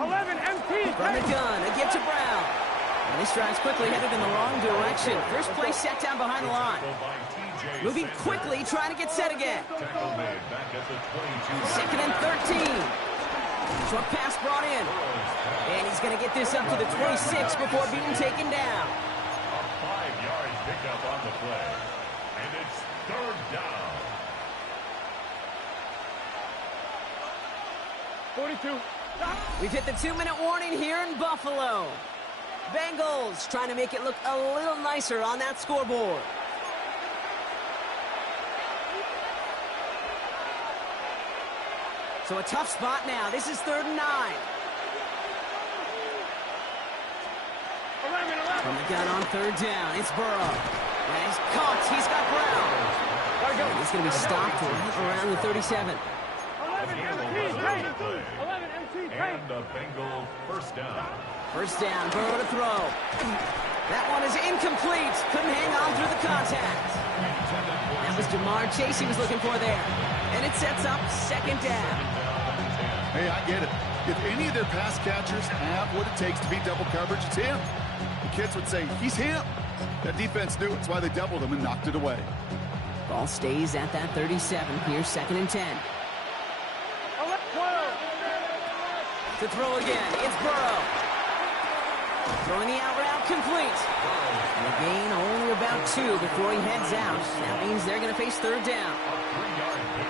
11 empty. From the gun, a give to Brown. And this drive's quickly headed in the wrong direction. First play set down behind the line. Moving quickly, trying to get set again. 2nd and 13. Short pass brought in. And he's going to get this up to the 26 before being taken down. A 5-yard pickup on the play. And it's 3rd down. 42. We've hit the 2-minute warning here in Buffalo. Bengals trying to make it look a little nicer on that scoreboard. So a tough spot now. This is 3rd and 9. 11. From the gun on 3rd down, it's Burrow. And he's caught. He's got Brown. And he's going to be stopped right around the 37. 11 empty. 11 empty. And the Bengals 1st down. 1st down, Burrow to throw. That one is incomplete. Couldn't hang on through the contact. That was Jamar Chase he was looking for there. And it sets up 2nd down. Hey, I get it. If any of their pass catchers have what it takes to beat double coverage, it's him. The kids would say, he's him. That defense knew it. That's why they doubled him and knocked it away. Ball stays at that 37. Here's 2nd and 10. To throw again, it's Burrow. Throwing the out route complete. And a gain only about 2 before he heads out. That means they're going to face 3rd down.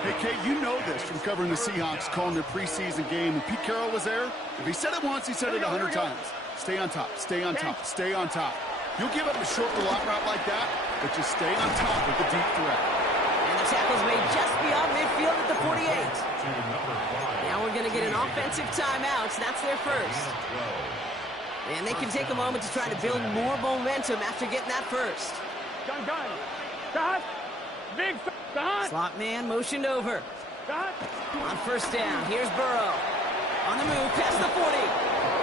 Hey, Kate, you know this from covering the Seahawks, calling their preseason game. When Pete Carroll was there, if he said it once, he said it 100 times. Stay on top, stay on top, stay on top. You'll give up a short little out route like that, but just stay on top of the deep threat. And the tackle's made just beyond midfield at the 48. Now we're going to get an offensive timeout. That's their first. And they can take a moment to try to build more momentum after getting that first. Gun. Dot. Big behind. Slot man motioned over. Behind. On first down, here's Burrow. On the move, past the 40.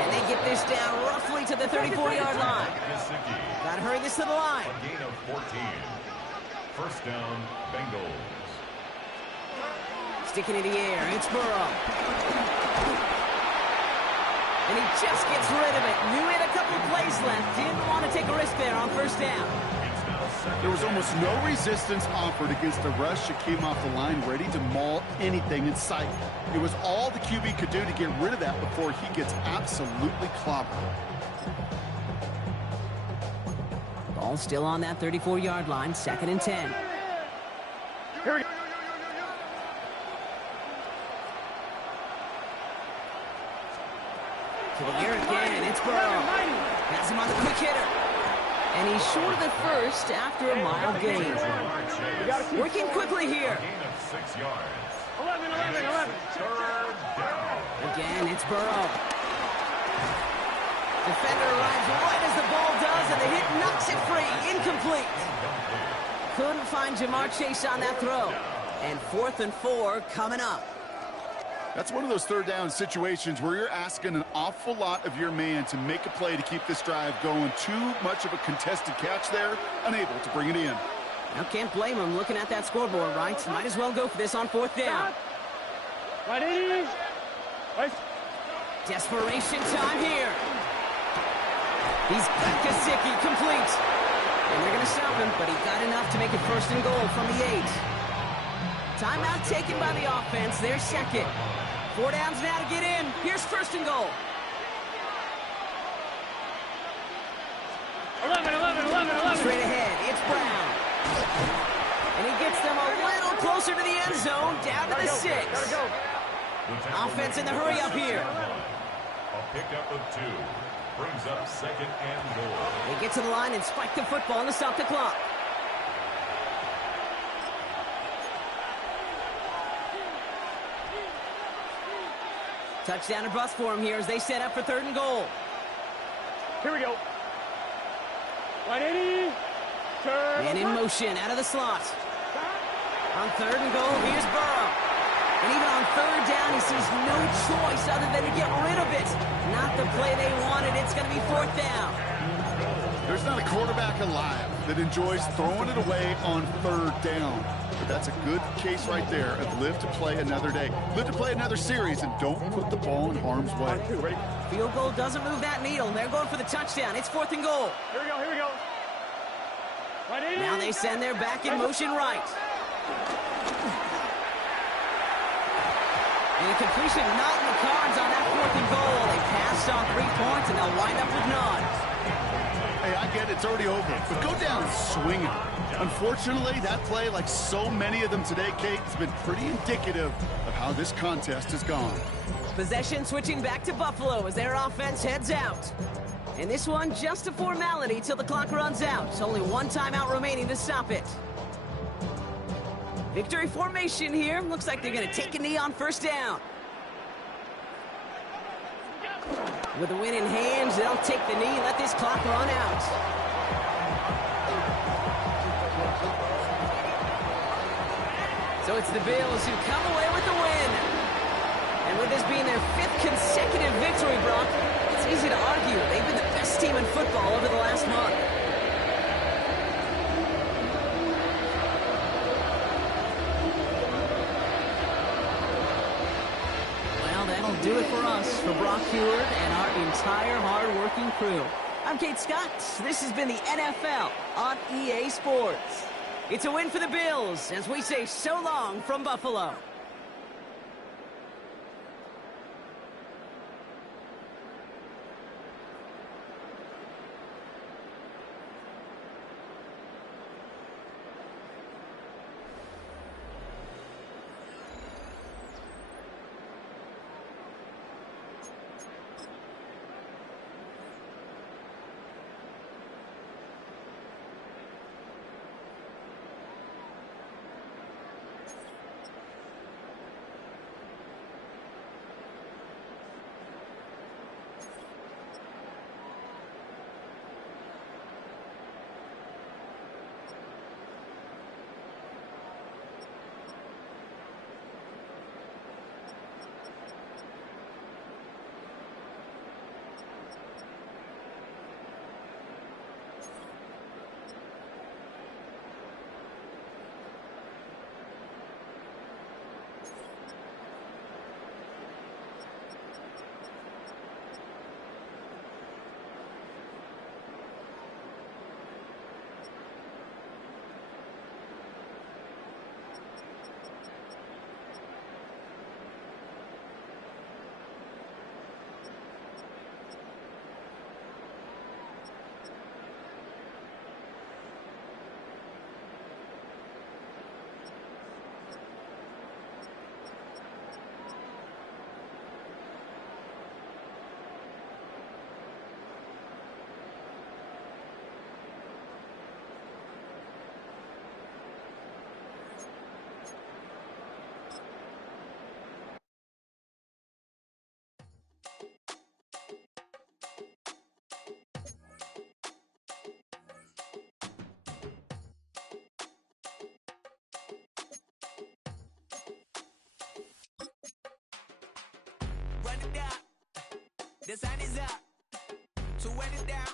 And they get this down roughly to the 34-yard line. Gotta hurry this to the line. A gain of 14. First down, Bengals. Sticking in the air, it's Burrow. And he just gets rid of it. Knew he had a couple of plays left. Didn't want to take a risk there on first down. There was almost no resistance offered against the rush that came off the line ready to maul anything in sight. It was all the QB could do to get rid of that before he gets absolutely clobbered. Ball still on that 34-yard line, 2nd and 10. Here we go. To the air again, it's Burrow. Has him on the quick hitter. And he's short of the first after a mile gain. Working quickly here. Gain of 6 yards. 11. Third down. Again, it's Burrow. Defender arrives right as the ball does, and the hit knocks it free. Incomplete. Couldn't find Jamar Chase on that throw. And 4th and 4 coming up. That's one of those third down situations where you're asking an awful lot of your man to make a play to keep this drive going. Too much of a contested catch there, unable to bring it in. Now can't blame him looking at that scoreboard, right? Might as well go for this on 4th down. Right, 80. Right. Desperation time here. He's got Gesicki complete. And they're going to stop him, but he got enough to make it 1st and goal from the 8. Timeout taken by the offense. They're second. 4 downs now to get in. Here's 1st and goal. 11. Straight ahead, it's Brown. And he gets them a little closer to the end zone, down to the 6. Gotta go. Offense in the hurry up here. A pickup of 2. Brings up 2nd and goal. They get to the line and spike the football to stop the clock. Touchdown or bust for him here as they set up for 3rd and goal. Here we go. Right, 80. Turn. And in motion out of the slot. On 3rd and goal, here's Burrow. And even on 3rd down, he sees no choice other than to get rid of it. Not the play they wanted. It's going to be 4th down. There's not a quarterback alive that enjoys throwing it away on 3rd down. But that's a good case right there of live to play another day. Live to play another series and don't put the ball in harm's way. Ready? Field goal doesn't move that needle. They're going for the touchdown. It's 4th and goal. Here we go. Right, 80. Now they send their back in motion right. And a completion not in the cards on that 4th and goal. They passed on 3 points, and they'll wind up with none. Hey, I get it, it's already over, but go down swinging. Unfortunately, that play, like so many of them today, Kate, has been pretty indicative of how this contest has gone. Possession switching back to Buffalo as their offense heads out. And this one, just a formality till the clock runs out. It's only 1 timeout remaining to stop it. Victory formation here. Looks like they're going to take a knee on 1st down. With the win in hand, they'll take the knee and let this clock run out. So it's the Bills who come away with the win. And with this being their 5th consecutive victory, Brock, it's easy to argue they've been the best team in football over the last month. Well, that'll do it for us, for Brock Heward and our entire hard-working crew. I'm Kate Scott. This has been the NFL on EA Sports. It's a win for the Bills as we say so long from Buffalo. run it up. The sun is up. So run it down.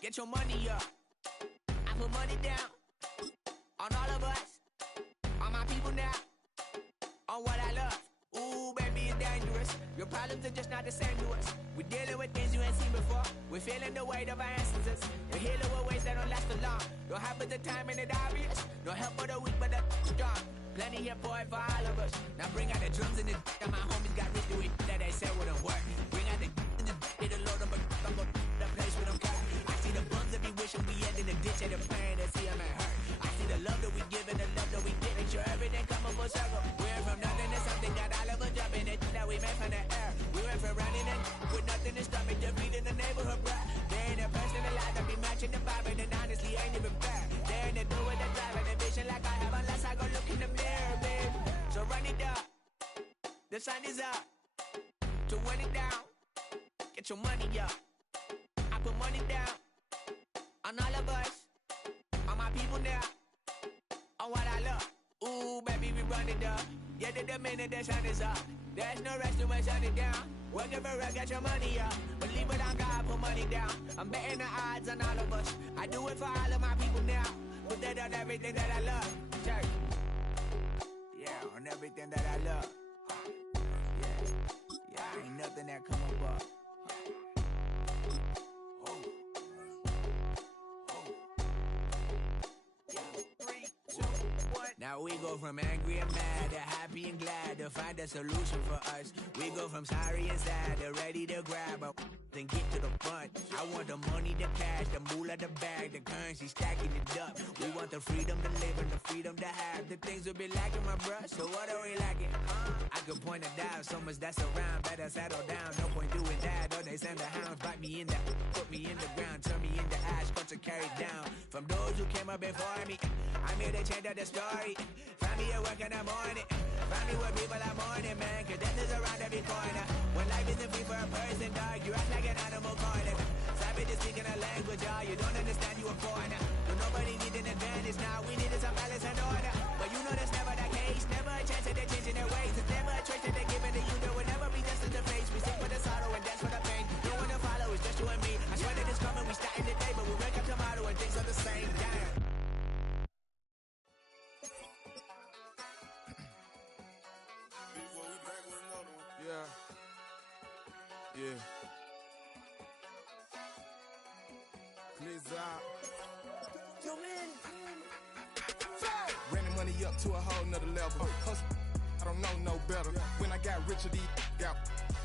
Get your money up. I put money down on all of us, on my people now, on what I love. Ooh, baby, it's dangerous. Your problems are just not the same to us. We're dealing with things you ain't seen before. We're feeling the weight of our ancestors. We're healing with ways that don't last for long. Don't have but the time and it obvious. No help for the weak, but the strong. Plenty here for it for all of us. Now bring out the drums and the and my homies got rich to it that they said wouldn't work. Bring out the and the it'll load them, but I'm going to the place with them cut. I see the bums that be wishing we end in the ditch and the pain that see them and hurt. I see the love that we give and the love that we get. Make sure everything come up full circle. We're from nothing to something, got all of us jumping it that we made from the air. We went from running and with nothing to stomach, just beat in the neighborhood, bruh. There ain't a person alive that be matching the vibe, and honestly ain't even fair. There ain't a do with the drive and the vision like I have unless I go look in the mirror, babe. So run it up, the sun is up. So run it down, get your money up. I put money down on all of us, on my people now, on what I love. Ooh, baby, we run it up. Yeah, the minute the sun is up, there's no rest to shut it down. Working for real, get your money up. Believe it on God, put money down. I'm betting the odds on all of us. I do it for all of my people now. Put that on everything that I love. Church. Yeah, on everything that I love. Yeah, ain't nothing that come above. Now we go from angry and mad to happy and glad to find a solution for us. We go from sorry and sad to ready to grab up and get to the front. I want the money, the cash, the moolah, the bag, the currency, stacking it up. We want the freedom to live and the freedom to have the things we'll be lacking, my bruh. So what are we lacking? I could point it out, so much that's around. Better settle down, no point doing that. Or they send the hounds, bite me in the, put me in the ground, turn me into ash, cut to carry down. From those who came up before me, I'm here to change up the story. Find me at work in the morning. Find me where people are mourning, man. Cause death is around every corner. When life isn't free for a person, dog, you act like an animal corner. Savage is speaking a language, y'all. You don't understand, you a foreigner. But nobody needs an advantage now. We needed some balance and order. But you know that's never the case. Never a chance that they're changing their ways. It's never a choice that they're giving to you. There will never be just in the face. We sing for the sorrow and dance for the pain. No one to follow, it's just you and me. I swear that it's coming, we starting today. But we wake up tomorrow and things are the same. Damn. Yeah. Please out. Running money up to a whole nother level. Hustle, I don't know no better. When I got richer, these got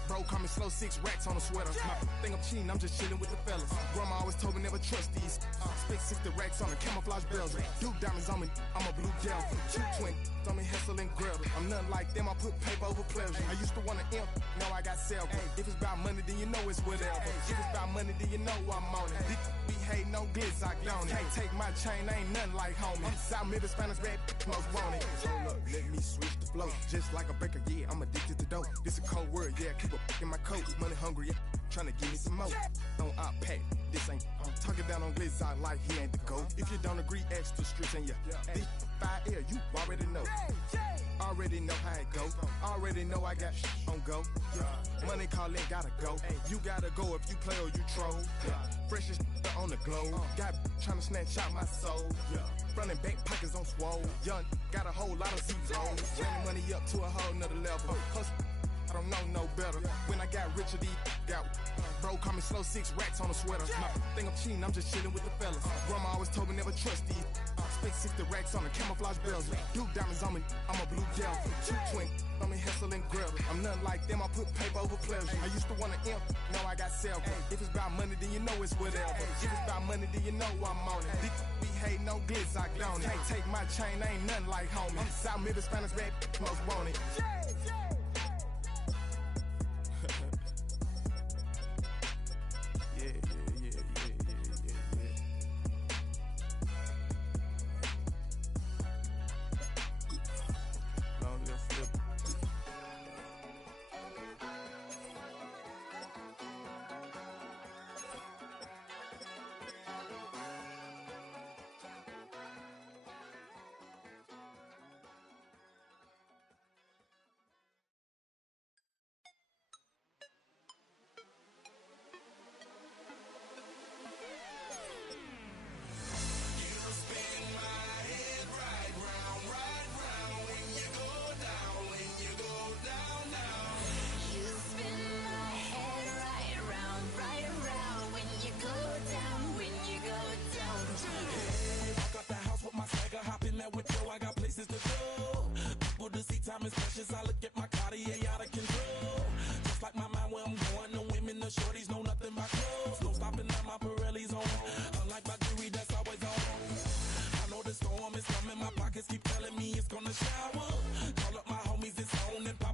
bro, call me slow 6 racks on a sweater. My think I'm cheating, I'm just chilling with the fellas. Grandma always told me never trust these. Spit 60 racks on me, camouflage bells. Duke diamonds on me, I'm a blue gel. 220 on me, Hessel and Gretel. I'm nothing like them, I put paper over pleasure. I used to want to imp, now I got several. If it's about money, then you know it's whatever. If it's about money, then you know I'm on it. These be hating no glitz, I don't it. Can't take my chain, ain't nothing like homie. South Middle Spanish red, most want it. Hold up, let me switch the flow. Just like a baker, yeah, I'm addicted to dope. This a cold word, yeah, keep a in my coat. Money hungry, yeah, tryna give me some more. Don't op pack, this ain't. I'm talking down on glitz, I like he ain't the GOAT. If you don't agree, ask the streets and this 5 air, you already know. Already know how it go. Already know I got on go. Money calling, gotta go. You gotta go if you play or you troll. Freshest on the globe. Got tryna snatch out my soul. Running back pockets on swole. Young, got a whole lot of zeros. Running money up to a whole nother level. Hustle, I don't know no better. When I got richer, these got bro, call me slow 6 racks on a sweater. My think I'm cheating, I'm just chilling with the fellas. Grandma always told me never trust these. Spit 60 racks on the camouflage bells. Duke diamonds on me, I'm a blue gel. 220 on me, Hessel and Gretel. I'm nothing like them, I put paper over pleasure. I used to want to imp, now I got several. If it's about money, then you know it's whatever. If it's about money, then you know I'm on it. These be hating no glitz, I don't it. Can't take my chain, ain't nothing like homie. South Middle Spanish red, most want it. that with Joe, I got places to go. People to see, time is precious. I look at my Cartier out of control. Just like my mind where I'm going, the women, the shorties know nothing but clothes. No stopping at my Pirelli's on. Unlike my jewelry, that's always on. I know the storm is coming, my pockets keep telling me it's gonna shower. Call up my homies, it's on and pop.